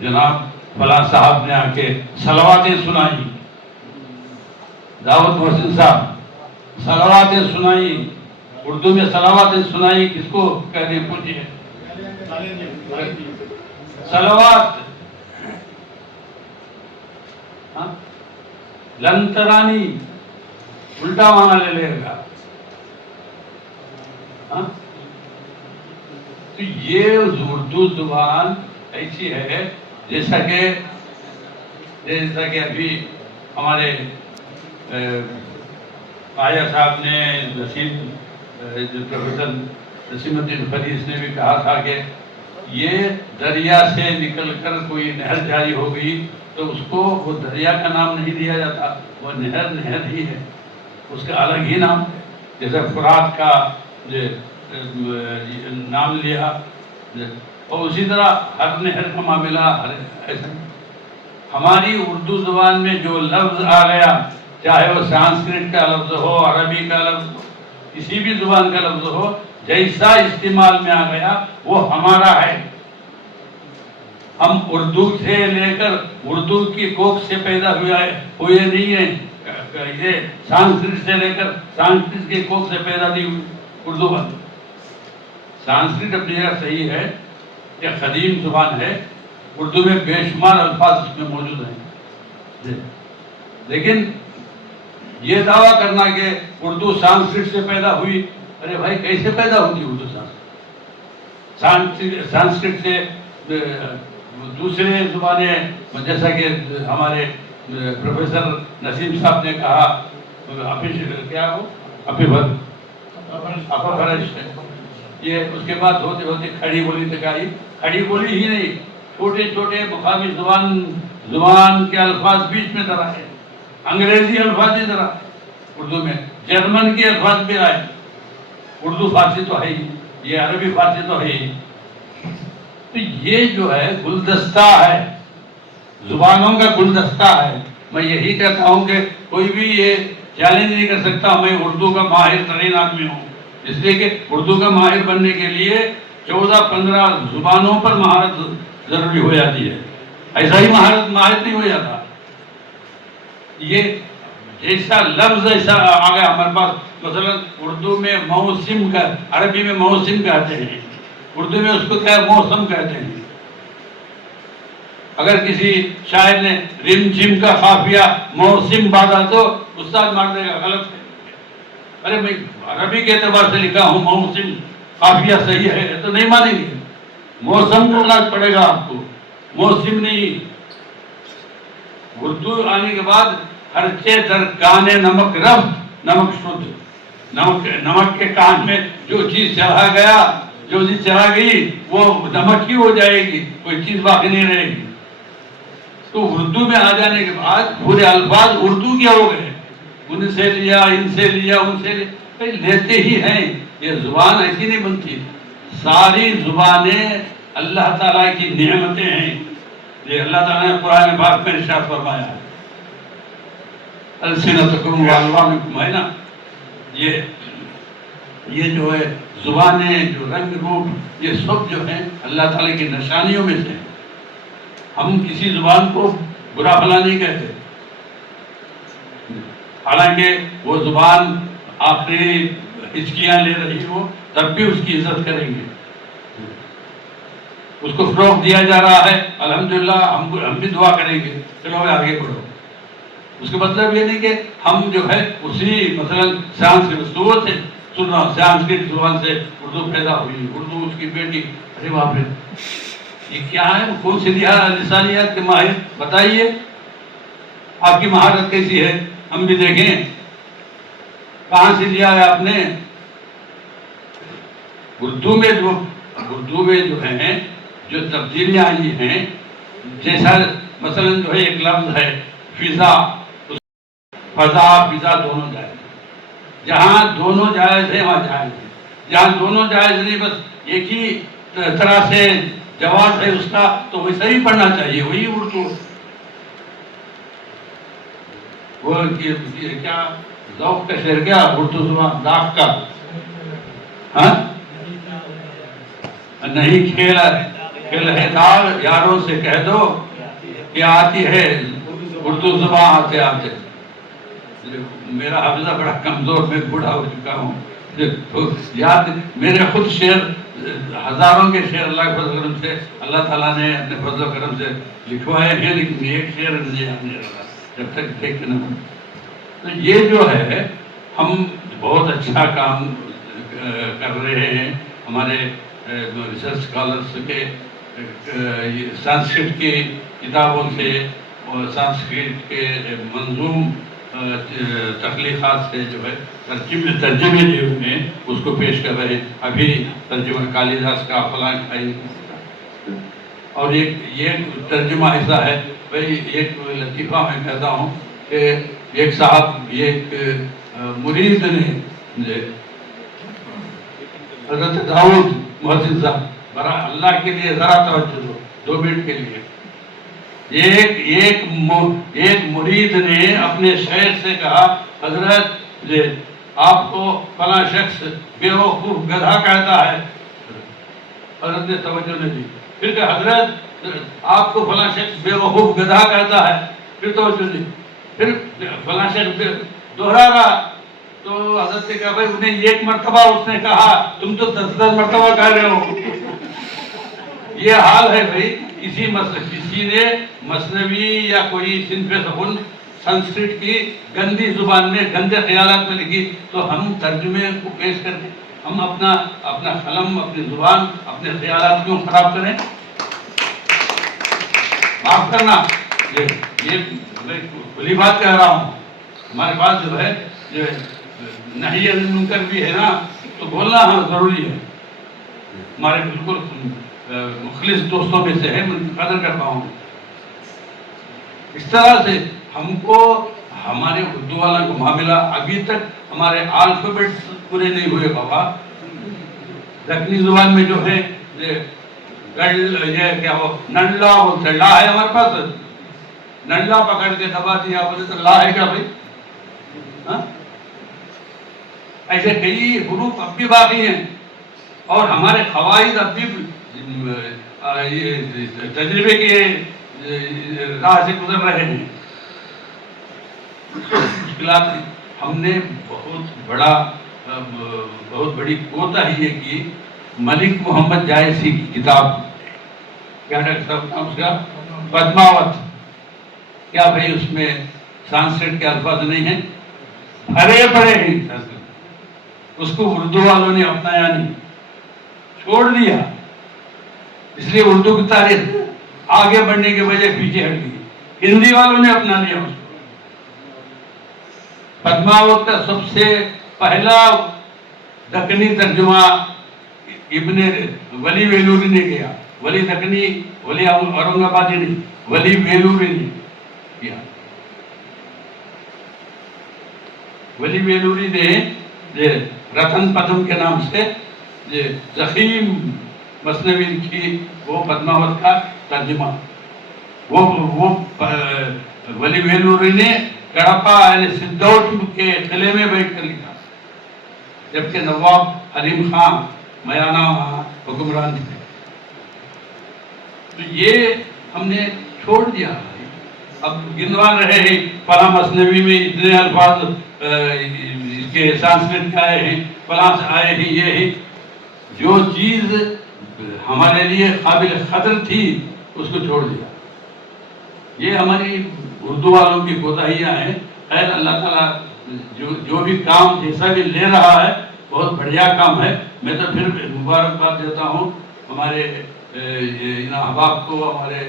जनाब फला साहब ने आके सलवातें सुनाई, दावत मोहसिन साहब सलवातें सुनाई, उर्दू में सलवातें सुनाई, किसको कहते हैं पूछिए? सलवात, लंतरानी उल्टा माना ले लेगा। तो ये उर्दू जुबान ऐसी है जैसा कि अभी हमारे आया साहब ने, प्रोफेसर नसीमुद्दीन फरीस ने भी कहा था कि ये दरिया से निकलकर कोई नहर जारी हो गई तो उसको वो दरिया का नाम नहीं दिया जाता, वो नहर ही है, उसका अलग ही नाम है। जैसे फुरात का नाम लिया, और उसी तरह हर नहर का मामला ऐसा। हमारी उर्दू ज़ुबान में जो लफ्ज़ आ गया, चाहे वो संस्कृत का लफ्ज़ हो, अरबी का लफ्ज़ हो, किसी भी ज़ुबान का लफ्ज़ हो, जैसा इस्तेमाल में आ गया वो हमारा है। हम उर्दू से लेकर उर्दू की कोख से पैदा हुए नहीं है, ये संस्कृत से लेकर संस्कृत की कोख से पैदा नहीं हुई उर्दू बात। संस्कृत अपनी जगह सही है, यह कदीम ज़ुबान है, उर्दू में बेशुमार अल्फाज उसमें मौजूद हैं, लेकिन ये दावा करना कि उर्दू संस्कृत से पैदा हुई, अरे भाई कैसे पैदा होती उर्दू? संस्कृत से दूसरे ज़ुबानें, जैसा कि हमारे प्रोफेसर नसीम साहब ने कहा, क्या हो अपभ्रंश, ये उसके बाद होते होते खड़ी बोली तक आई। खड़ी बोली ही नहीं, छोटे छोटे मुकामी जुबान के अल्फाज बीच में तरह है, अंग्रेजी अल्फाज की तरह उर्दू में, जर्मन के अल्फाज भी आए। उर्दू फारसी तो है ही, ये अरबी फारसी तो है ही। तो ये जो है गुलदस्ता है, जुबानों का गुलदस्ता है। मैं यही कहता हूँ कि कोई भी ये चैलेंज नहीं कर सकता मैं उर्दू का माहिर तरीन आदमी हूँ, इसलिए कि उर्दू का माहिर बनने के लिए 14-15 जुबानों पर महारत जरूरी हो जाती है, ऐसा ही माहिर नहीं हो जाता। ये जैसा लफ्ज ऐसा आ गया हमारे पास, मसलन उर्दू में मौसिम का, अरबी में मौसिम कहते हैं, उर्दू में उसको क्या मौसम कहते हैं। अगर किसी शायर ने रिमझिम का काफिया मौसिम बांधा तो उस्ताद मार देगा, गलत है। अरे मैं अरबी के एतबार से लिखा हूँ मौसिम, काफिया सही है तो नहीं मानेंगे, मौसम बोलना पड़ेगा आपको, मौसिम नहीं। उर्दू आने के बाद हरचे दर काने नमक रफ्त, नमक शुद्ध, नमक के कान में जो चीज चला गया, जो चीज चला गई वो नमक ही हो जाएगी, कोई चीज बाकी नहीं रहेगी। तो उर्दू में आ जाने के बाद पूरे अल्फाज उर्दू के हो गए, उनसे लिया, इनसे लिया, उनसे लिया, लेते ही हैं। ये जुबान ऐसी नहीं बनती, सारी जुबानें अल्लाह ताला की नेमतें हैं। یہ اللہ تعالیٰ نے قرآن پاک میں ارشاد فرمایا ہے السنتکم والوانکم، ہے نا، یہ جو ہے زبانیں، جو رنگ روپ، یہ سب جو ہیں اللہ تعالیٰ کی نشانیوں میں سے ہیں۔ ہم کسی زبان کو برا بھلا نہیں کہتے، حالانکہ وہ زبان آخری ہچکیاں لے رہی ہو تب بھی اس کی عزت کریں گے، اس کو فروغ دیا جا رہا ہے، الحمدللہ ہم بھی دعا کریں گے، چلو آگے بڑھو۔ اس کا مطلب یہ نہیں کہ ہم جو ہے اسی مثلا سانسکرت سے سن رہا ہوں، سانسکرت زبان سے اردو پیدا ہوئی، اردو اس کی بیٹی، ارے باپ رے، یہ کیا ہے؟ کون سی لسانیات کے ماہر بتائیے، آپ کی مہارت کیسی ہے، ہم بھی دیکھیں کہاں سے لیا ہے آپ نے۔ اردو میں جو ہیں جو تبدیلیاں آئی ہیں، جیسا مثلا جو ہے ایک لفظ ہے فضا، فضا فضا دونوں جائز، جہاں دونوں جائز ہیں وہاں جائز ہے، جہاں دونوں جائز نہیں بس ایک ہی طرح سے جواز ہے اس کا، تو ویسا ہی پڑھنا چاہیے، وہی اردو۔ وہ کیا ذوق کا شعر، کیا اردو زبان داغ کا، ہاں نہیں کھیل ہے داغ، یاروں سے کہہ دو کہ آتی ہے اردو زبان آتے آتے۔ میرا حافظہ بڑا کمزور، میں بوڑھا ہو چکا ہوں، تو یاد میرے خود شعر، ہزاروں کے شعر اللہ کے فضل و کرم سے اللہ تعالیٰ نے اپنے فضل و کرم سے لکھوائے ہیں، لیکن ایک شعر مجھے یاد نہیں رہا جب تک دیکھتے نہ ہوں۔ تو یہ جو ہے ہم بہت اچھا کام کر رہے ہیں، ہمارے ریسرچ اسکالرس کے سانسکرت کی کتابوں سے اور سانسکرت کے منظوم تخلیقات سے جو ہے ترجمے جو ہیں اس کو پیش کر رہے ہیں۔ ابھی ترجمہ کالیداس کا فلاں اور یہ ترجمہ ایسا ہے، بھائی ایک لطیفہ میں کہتا ہوں کہ ایک صاحب، ایک مرید نے حضرت داؤد محسن صاحب، برا اللہ کے لیے ذرا توجہ دو 2 منٹ کے لیے، ایک مرید نے اپنے شیخ سے کہا حضرت آپ کو فلاں شخص بیوقوف گدھا کہتا ہے، حضرت نے توجہ نہیں دی، پھر کہ حضرت آپ کو فلاں شخص بیوقوف گدھا کہتا ہے، پھر توجہ نہیں، پھر فلاں شخص دوہرا رہا، تو حضرت نے کہا بھائی انہیں 1 مرتبہ اس نے کہا، تم تو 10 مرتبہ کہہ رہے ہو۔ یہ حال ہے بھائی، کسی نے مثنوی یا کوئی صنف سخن سنسکرت کی گندی زبان میں گندے خیالات میں لکھی، تو ہم ترجمے کو پیش کر دیں، ہم اپنا قلم، اپنی زبان، اپنے خیالات کیوں خراب کریں؟ معاف کرنا، یہ کھلی بات کہہ رہا ہوں، ہمارے پاس جو ہے نہی عن المنکر بھی ہے نا، تو بولنا ہاں ضروری ہے، ہمارے بالکل مخلص دوستوں میں سے ہے، میں قدر کرتا ہوں۔ اس طرح سے ہم کو ہمارے اردو والا کو معاملہ، ابھی تک ہمارے الفابیٹس پورے نہیں ہوئے بابا۔ دکنی زبان میں جو ہے یہ کیا وہ ننڈلا بولتے، لا ہے ہمارے پاس، ننڈلا پکڑ کے دبا دیا بولے تو لا ہے کیا بھائی؟ ایسے کئی حروف اب بھی باقی ہیں، اور ہمارے قواعد اب بھی تجربے کے راہ سے گزر رہے ہیں۔ مشکلات ہم نے بہت بڑی کوتاہی یہ کی، ملک محمد جائسی کی کتاب، کیا ڈاکٹر صاحب نام اس کا، پدماوت، کیا بھائی اس میں سانسکرت کے الفاظ نہیں ہیں؟ بھرے پڑے ہیں سانسکرت، اس کو اردو والوں نے اپنایا نہیں، چھوڑ دیا، اس لیے اردو کی تاریخ آگے بڑھنے کے بجائے پیچھے ہٹ گئی، ہندی والوں نے اپنا لیا اس کو۔ پدماوت کا سب سے پہلا دکنی ترجمہ ابن ولی ویلوری نے کیا، ولی دکنی، ولی اورنگ آبادی نہیں، ولی ویلوری نے کیا۔ ولی ویلوری نے رتن پدم کے نام سے ضخیم مثنوی لکھی، وہ پدماوت کا ترجمہ، वो वली वेलूरी ने कड़पा सिद्धौट के किले में बैठ कर लिखा, जबकि नवाब हलीम खान मयाना वहाँ हुक्मरान थे। तो ये हमने छोड़ दिया। अब गिनवा रहे हैं फला मसनवी में इतने अल्फाज इसके संस्कृत के आए हैं, फला आए हैं, ये है। जो चीज़ हमारे लिए काबिल खतर थी उसको छोड़ दिया। ये हमारी उर्दू वालों की कोताहियाँ हैं। खैर अल्लाह ताला जो भी काम जैसा भी ले रहा है बहुत बढ़िया काम है। मैं तो फिर मुबारकबाद देता हूँ हमारे इन अहबाब को, हमारे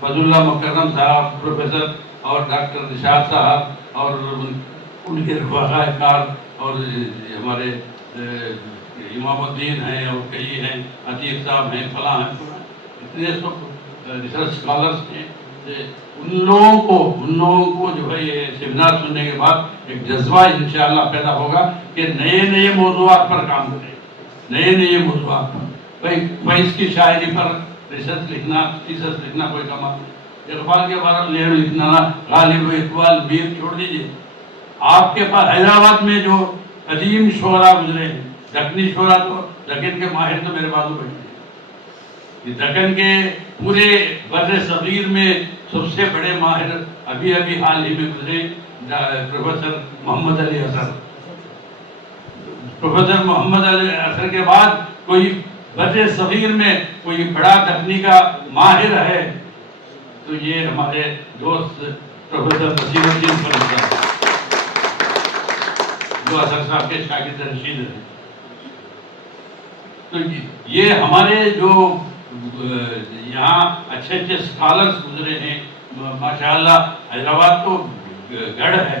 फजलुल्लाह मुकर्रम साहब, प्रोफेसर और डॉक्टर निशात साहब और उनके रफ़ाकार और हमारे इमामुद्दीन हैं और कई हैं, अतीक साहब हैं, फला हैं, इतने सब रिसर्च स्कॉलर्स हैं। उन लोगों को जो है ये सेमिनार सुनने के बाद एक जज्बा इंशाअल्लाह पैदा होगा कि नए मौज़ूआत पर काम करें, नए मौज़ूआत पर। भाई इसकी शायरी पर रिसर्च लिखना, थीसिस लिखना कोई कमाल नहीं। इकबाल के बारे में लिखना, गालिब, इकबाल, मीर छोड़ दीजिए। आपके पास हैदराबाद में जो अजीम शोरा गुजरे हैं, दक्कनी शोरा, तो दक्कन के माहिर तो मेरे बाजू बैठे हैं। ये दक्कन के पूरे बर्रे सगीर में सबसे बड़े माहिर अभी हाल ही में गुजरे प्रोफेसर मोहम्मद अली असर। प्रोफेसर मोहम्मद अली असर के बाद कोई बर्रे सगीर में कोई बड़ा दक्कनी का माहिर है तो ये हमारे दोस्त प्रोफेसर नसीरुद्दीन फरीद साहब, जो असर साहब के शागिर्द रशीद हैं। तो ये हमारे जो यहाँ अच्छे स्कॉलर्स गुजरे हैं, माशाअल्लाह। हैदराबाद तो गढ़ है,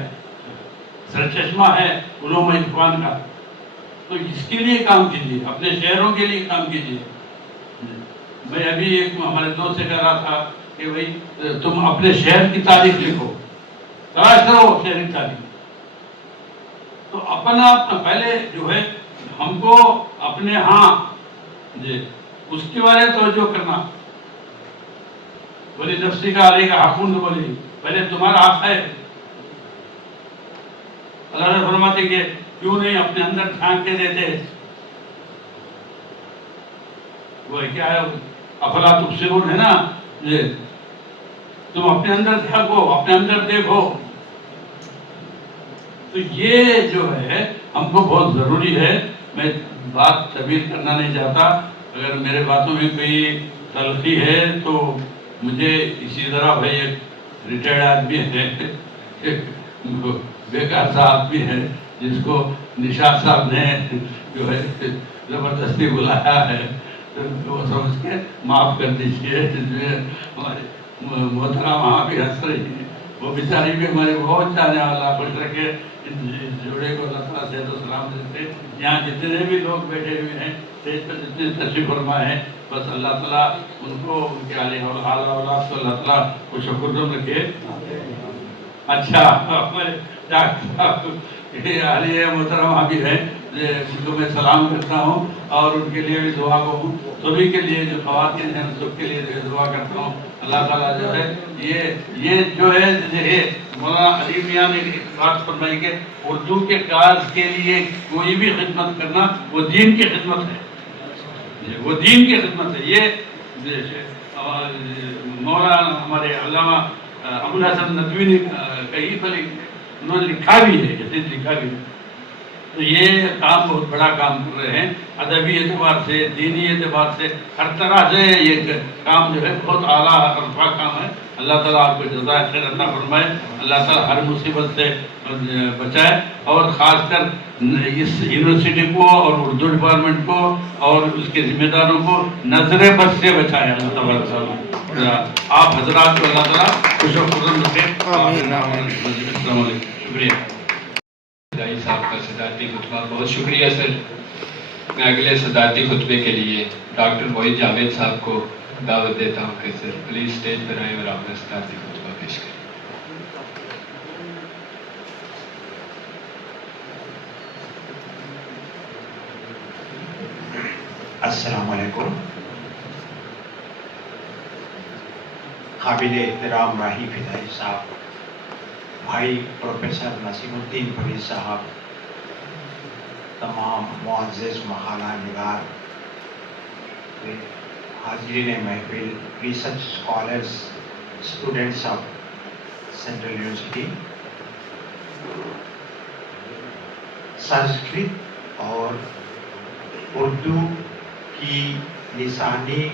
सरचश्मा है उलूम इरफान का। तो इसके लिए काम कीजिए, अपने शहरों के लिए काम कीजिए। मैं अभी एक हमारे दोस्त से कह रहा था कि भाई तुम अपने शहर की तारीख लिखो, तलाश करो शहर की तारीख। तो अपना पहले जो है हमको अपने उसके बारे में तवज्जो करना। बोले नफ्सी का अली का हकून, तो बोले पहले तुम्हारा हक है। अल्लाह ने फरमाते कि क्यों नहीं अपने अंदर झांक के देते। वो क्या है, अफला तुबसिरून है ना, ये तुम अपने अंदर झांको, अपने अंदर देखो। तो ये जो है हमको बहुत ज़रूरी है। मैं बात तबीर करना नहीं चाहता, अगर मेरे बातों में कोई तलखी है तो मुझे इसी तरह भाई एक रिटायर्ड आदमी है, एक बेकार सा आदमी है जिसको निशात साहब ने जो है ज़बरदस्ती बुलाया है, तो वो समझ के माफ़ कर दीजिए। जिसमें हमारे मोहतरमा वहाँ भी हंस रही है, वो बेचारी भी हमारे बहुत चाहने वाला, खुश रखे इस जोड़े को अल्लाह ताला से तो सलाम देते। यहाँ जितने भी लोग बैठे हुए हैं, स्टेज पर जितने तशरीफ फरमा है, बस अल्लाह ताला उनको उनके आले और आला औलाद को अल्लाह ताला को शुक्र रखे। अच्छा, हमारे आलिया मोहतरमा भी है, उनको मैं सलाम करता हूँ और उनके लिए भी दुआ को हूँ। सभी के लिए जो ख़वातीन हैं सबके लिए दुआ करता हूँ। अल्लाह ताला जो है ये जो है मौलाना अली मियाँ ने एक बात फरमाई कि उर्दू के काज के लिए कोई भी खिदमत करना वो दीन की खिदमत है, वो दीन की खिदमत है। ये मौलाना हमारे अल्लामा अबुल हसन नदवी ने कही पर उन्होंने लिखा भी है, जैसे लिखा भी है। तो ये काम बहुत बड़ा काम कर रहे हैं, अदबी एतबार से, दीनी एतबार से, हर तरह से ये काम जो है बहुत आला अरफा काम है। अल्लाह ताला आपको जज़ाए खैर अता फरमाए, अल्लाह ताला हर मुसीबत से बचाए और ख़ासकर इस यूनिवर्सिटी को और उर्दू डिपार्टमेंट को और उसके जिम्मेदारों को नजर बद से बचाए अल्लाह ताला। आप हजरात को अल्लाह ताला खुश रखे। शुक्रिया साहब का सदारती खुतबा, बहुत शुक्रिया सर। मैं अगले सदारती खुतबे के लिए डॉक्टर मोहित जावेद साहब को दावत देता हूँ कि सर प्लीज स्टेज पर आए और अपना सदारती खुतबा पेश करें। अस्सलाम वालेकुम। काबिल एहतराम राही फिदाई साहब, भाई प्रोफेसर नसीमुद्दीन फरीद साहब, तमाम मुअज़्ज़िज़ मकाला निगार, हाज़रीन महफिल, research scholars, students of central university, Sanskrit और उर्दू की लिसानी,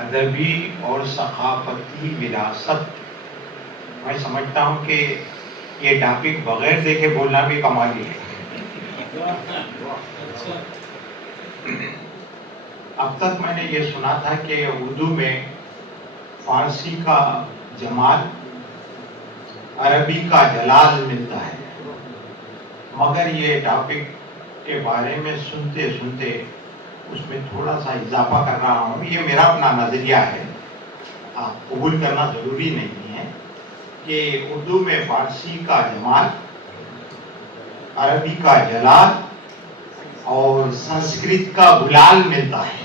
अदबी और सकाफती विरासत, मैं समझता हूँ कि ये टॉपिक बगैर देखे बोलना भी कमाली है। अब तक मैंने ये सुना था कि उर्दू में फारसी का जमाल, अरबी का जलाल मिलता है, मगर ये टॉपिक के बारे में सुनते सुनते उसमें थोड़ा सा इजाफा कर रहा हूँ। ये मेरा अपना नज़रिया है, आप कबूल करना ज़रूरी नहीं है कि उर्दू में फारसी का जमाल, अरबी का जलाल और संस्कृत का गुलाल मिलता है।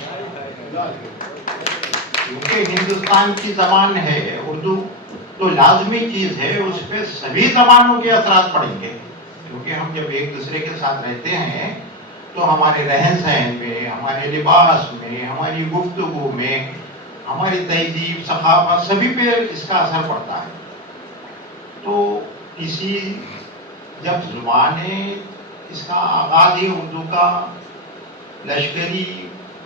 क्योंकि हिंदुस्तान की ज़बान है उर्दू, तो लाजमी चीज़ है, उस पर सभी ज़बानों के असरात पड़ेंगे। क्योंकि हम जब एक दूसरे के साथ रहते हैं तो हमारे रहन सहन में, हमारे लिबास में, हमारी गुफ्तगू में, हमारी तहजीब, सखावत, सभी पे इसका असर पड़ता है। तो किसी जब ज़ुबाने इसका आगाज़ ही उर्दू का लश्करी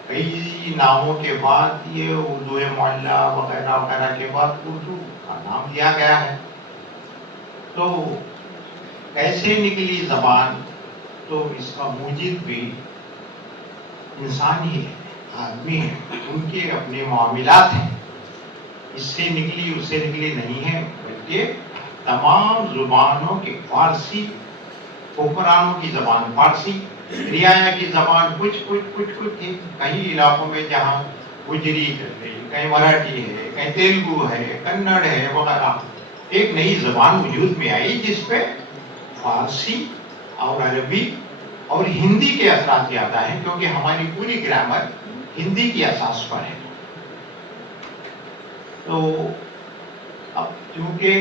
कई नामों के बाद ये उर्दू मुअल्ला वगैरह वगैरह के बाद उर्दू का नाम दिया गया है। तो कैसे निकली ज़बान, तो इसका मूजिब भी इंसान ही है, आदमी है, उनके अपने मामलात हैं। इससे निकली उससे निकली नहीं है, बल्कि तमाम ज़ुबानों की, फारसी हुक्मरानों की ज़बान फारसी, रियाया की ज़बान कुछ थी। कई इलाकों में जहाँ गुजरी चल रही, कहीं मराठी है, कहीं तेलुगु है, कन्नड़ है वगैरह, एक नई ज़बान वजूद में आई जिसपे फारसी और अरबी और हिंदी के असरात ज़्यादा हैं, क्योंकि हमारी पूरी ग्रामर हिंदी की असास पर है। तो अब चूँकि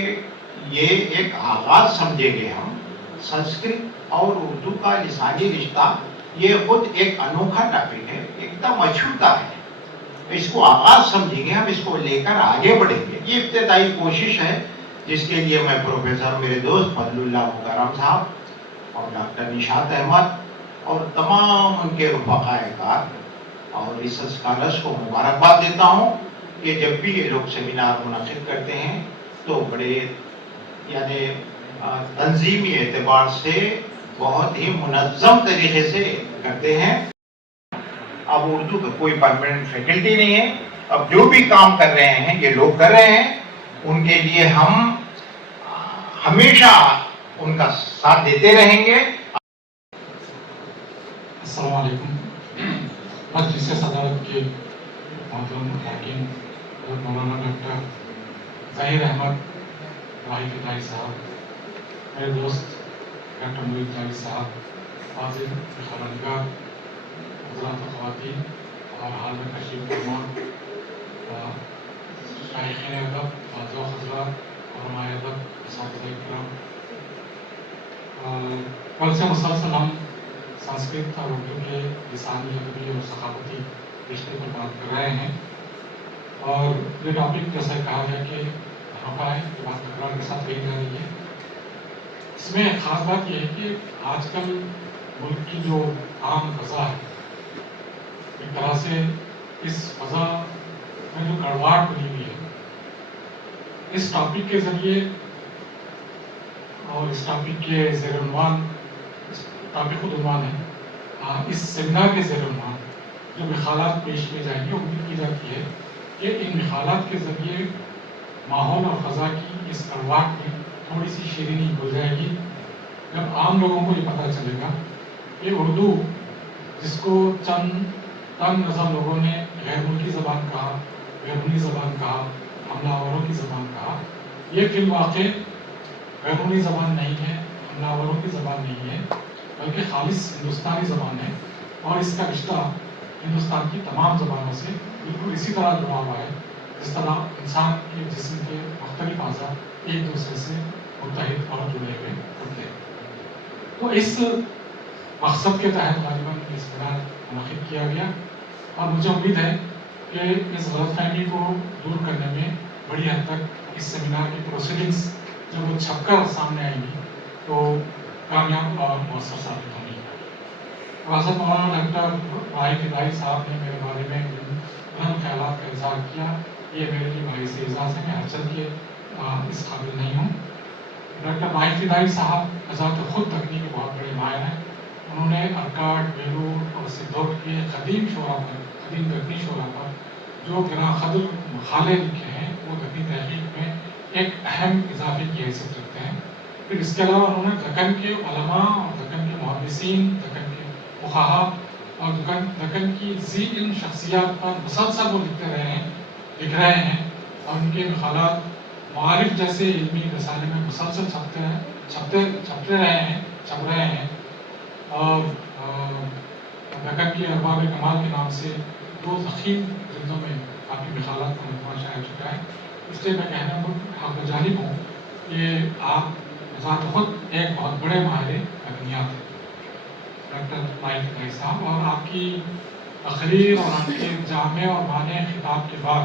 ये एक आगाज़ समझेंगे हम, संस्कृत और उर्दू का लिसानी रिश्ता ये खुद एक अनोखा टॉपिक है, एकदम अछूता है। इसको आगाज़ समझेंगे हम, इसको लेकर आगे बढ़ेंगे। ये इब्तिदाई कोशिश है जिसके लिए मैं प्रोफेसर मेरे दोस्त फजलुल्लाह मुकर्रम साहब और डॉक्टर निशात अहमद और तमाम उनके रफ़ाक़ाए-कार और रिसर्च स्कॉलर्स को मुबारकबाद देता हूँ कि जब भी ये लोग सेमिनार मुनक़िद करते हैं तो बड़े यानी तंजीमी एतबार से बहुत ही मुनज़्ज़म तरीके से करते हैं। अब उर्दू का कोई परमानेंट फैकल्टी नहीं है, अब जो भी काम कर रहे हैं ये लोग कर रहे हैं, उनके लिए हम हमेशा उनका साथ देते रहेंगे। अस्सलाम वालेकुम। मजलिस सदारत के मोहतरम हाकिम मौलाना डॉक्टर ज़हीर अहमद राही फिदाई साहब, मेरे दोस्त डॉक्टर मुईद जावेद साहब, फाजिल खबरनगार, हज़रात ख़वातीन और हाल में तशरीफ़ फरमा शाइख़ीन अदब, बाज़ हज़रात और हमारे अदब असातिज़ा इकराम, कल से मुसलसल हम संस्कृत और उर्दू के लिसानी, अदबी और सकाफती रिश्ते पर बात कर रहे हैं। और ये टॉपिक जैसा कहा गया कि अनोखा है, ये बात तकरार के साथ कही जा रही है। इसमें ख़ास बात यह है कि आजकल मुल्क की जो आम फ़ज़ा है, एक तरह से इस फ़ज़ा में जो गड़बड़ बनी हुई है, इस टॉपिक के ज़रिए और इस टॉपिक के ज़ेर-उन्वान, टॉपिक खुद उन्वान है, इस सेमिनार के ज़ेर-उन्वान जो मिसालात पेश किए जाएंगे, उम्मीद की जाती है कि इन मिसालात के ज़रिए माहौल और फ़ज़ा की इस कड़वाहट में थोड़ी सी शीरीनी हो जाएगी। जब आम लोगों को ये पता चलेगा कि उर्दू, जिसको चंद तंग नज़र लोगों ने गैर मुल्की ज़बान कहा, गैरूनी ज़बान कहा, हमलावरों की ज़बान कहा, ये फिलवाक़े गैरूनी ज़बान नहीं है, हमलावरों की ज़बान नहीं है, बल्कि खालिस हिंदुस्तानी ज़बान है। और इसका रिश्ता हिंदुस्तान की तमाम ज़बानों से बिल्कुल इसी तरह जुड़ा हुआ है जिस तरह इंसान के जिस्म के मुख्तलिफ अज़ा एक दूसरे से मुत्तहिद और जुड़े हुए होते हैं। तो इस मकसद के तहत गालिबन ये सेमिनार मुनक़िद किया गया और मुझे उम्मीद है कि इस गलतफहमी को दूर करने में बड़ी हद तक इस सेमिनार की प्रोसीडिंग्स जब वो छपकर सामने आएंगी तो कामयाब और मौसर साबित होंगी। हज़रत मौलाना डॉक्टर भाई फिदाई साहब ने मेरे बारे में अहम ख्यालात का इज़हार किया, ये मेरे लिए बाइस एज़ाज़ है, मैं हरचल के इस काबिल नहीं हूँ। डॉक्टर भाई फिदाई साहब ज़ात खुद तकनीक के बहुत बड़े माहिर हैं। उन्होंने अरकाट, बेलूर और सिद्धोट के कदीम शोरा पर, कदीम दक्कनी शोरा पर जो गिरा खदर मखाले लिखे हैं वो दक्कनी तहकीक में एक अहम इजाफे की हैसियत रखते हैं। फिर इसके अलावा उन्होंने दक्कन के उलमा और दक्कन के मुहद्दिसीन, दक्कन के फुक़हा और दक्कन की ज़ी इल्म शख्सियात पर मुसलसल वो लिख रहे हैं और उनके मक़ालात मारिफ जैसे इल्मी रसाले में मुसलसल छप रहे हैं और दक्कन की अरबाब कमाल के नाम से 2 ज़ख़ीम जिल्दों में काफ़ी मक़ालात का मजमूआ शाया चुका है। इसलिए मैं कहना हक़ जानिब हूँ कि आप ज़ात खुद एक बहुत बड़े माहिर तकनीयात हैं डॉक्टर भाई फिदाई साहब, और आपकी तकरीर और आपके जामे और माने खिताब के बाद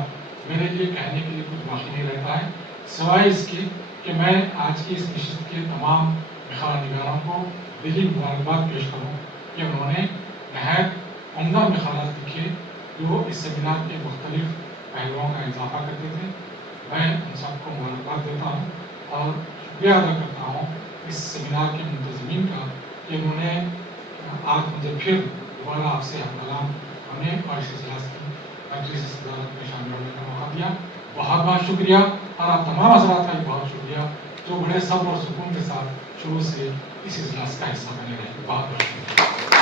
मेरे लिए कहने के लिए कुछ बाकी नहीं रहता है सिवाय इसके कि मैं आज की इस नशिस्त के तमाम मखाला निगारों को दिली मुबारकबाद पेश करूँ कि उन्होंने नहायत उम्दा मखालात लिखे जो इस सेमिनार के मुख्तलिफ पहलुओं का इजाफा करते थे। मैं उन सबको मुबारकबाद देता हूँ और शुक्रिया अदा करता हूँ इस सेमिनार के मुंतज़मीन का कि उन्होंने आज मुझे फिर दोबारा आपसे हम कलाम होने और इस इजलास की मजलिस सदारत में शामिल होने का मौका दिया। बहुत बहुत शुक्रिया और आप तमाम हज़रात का भी बहुत शुक्रिया जो बड़े सब्र और सुकून के साथ शुरू से इस इजलास का हिस्सा बने रहे। बहुत बहुत शुक्रिया।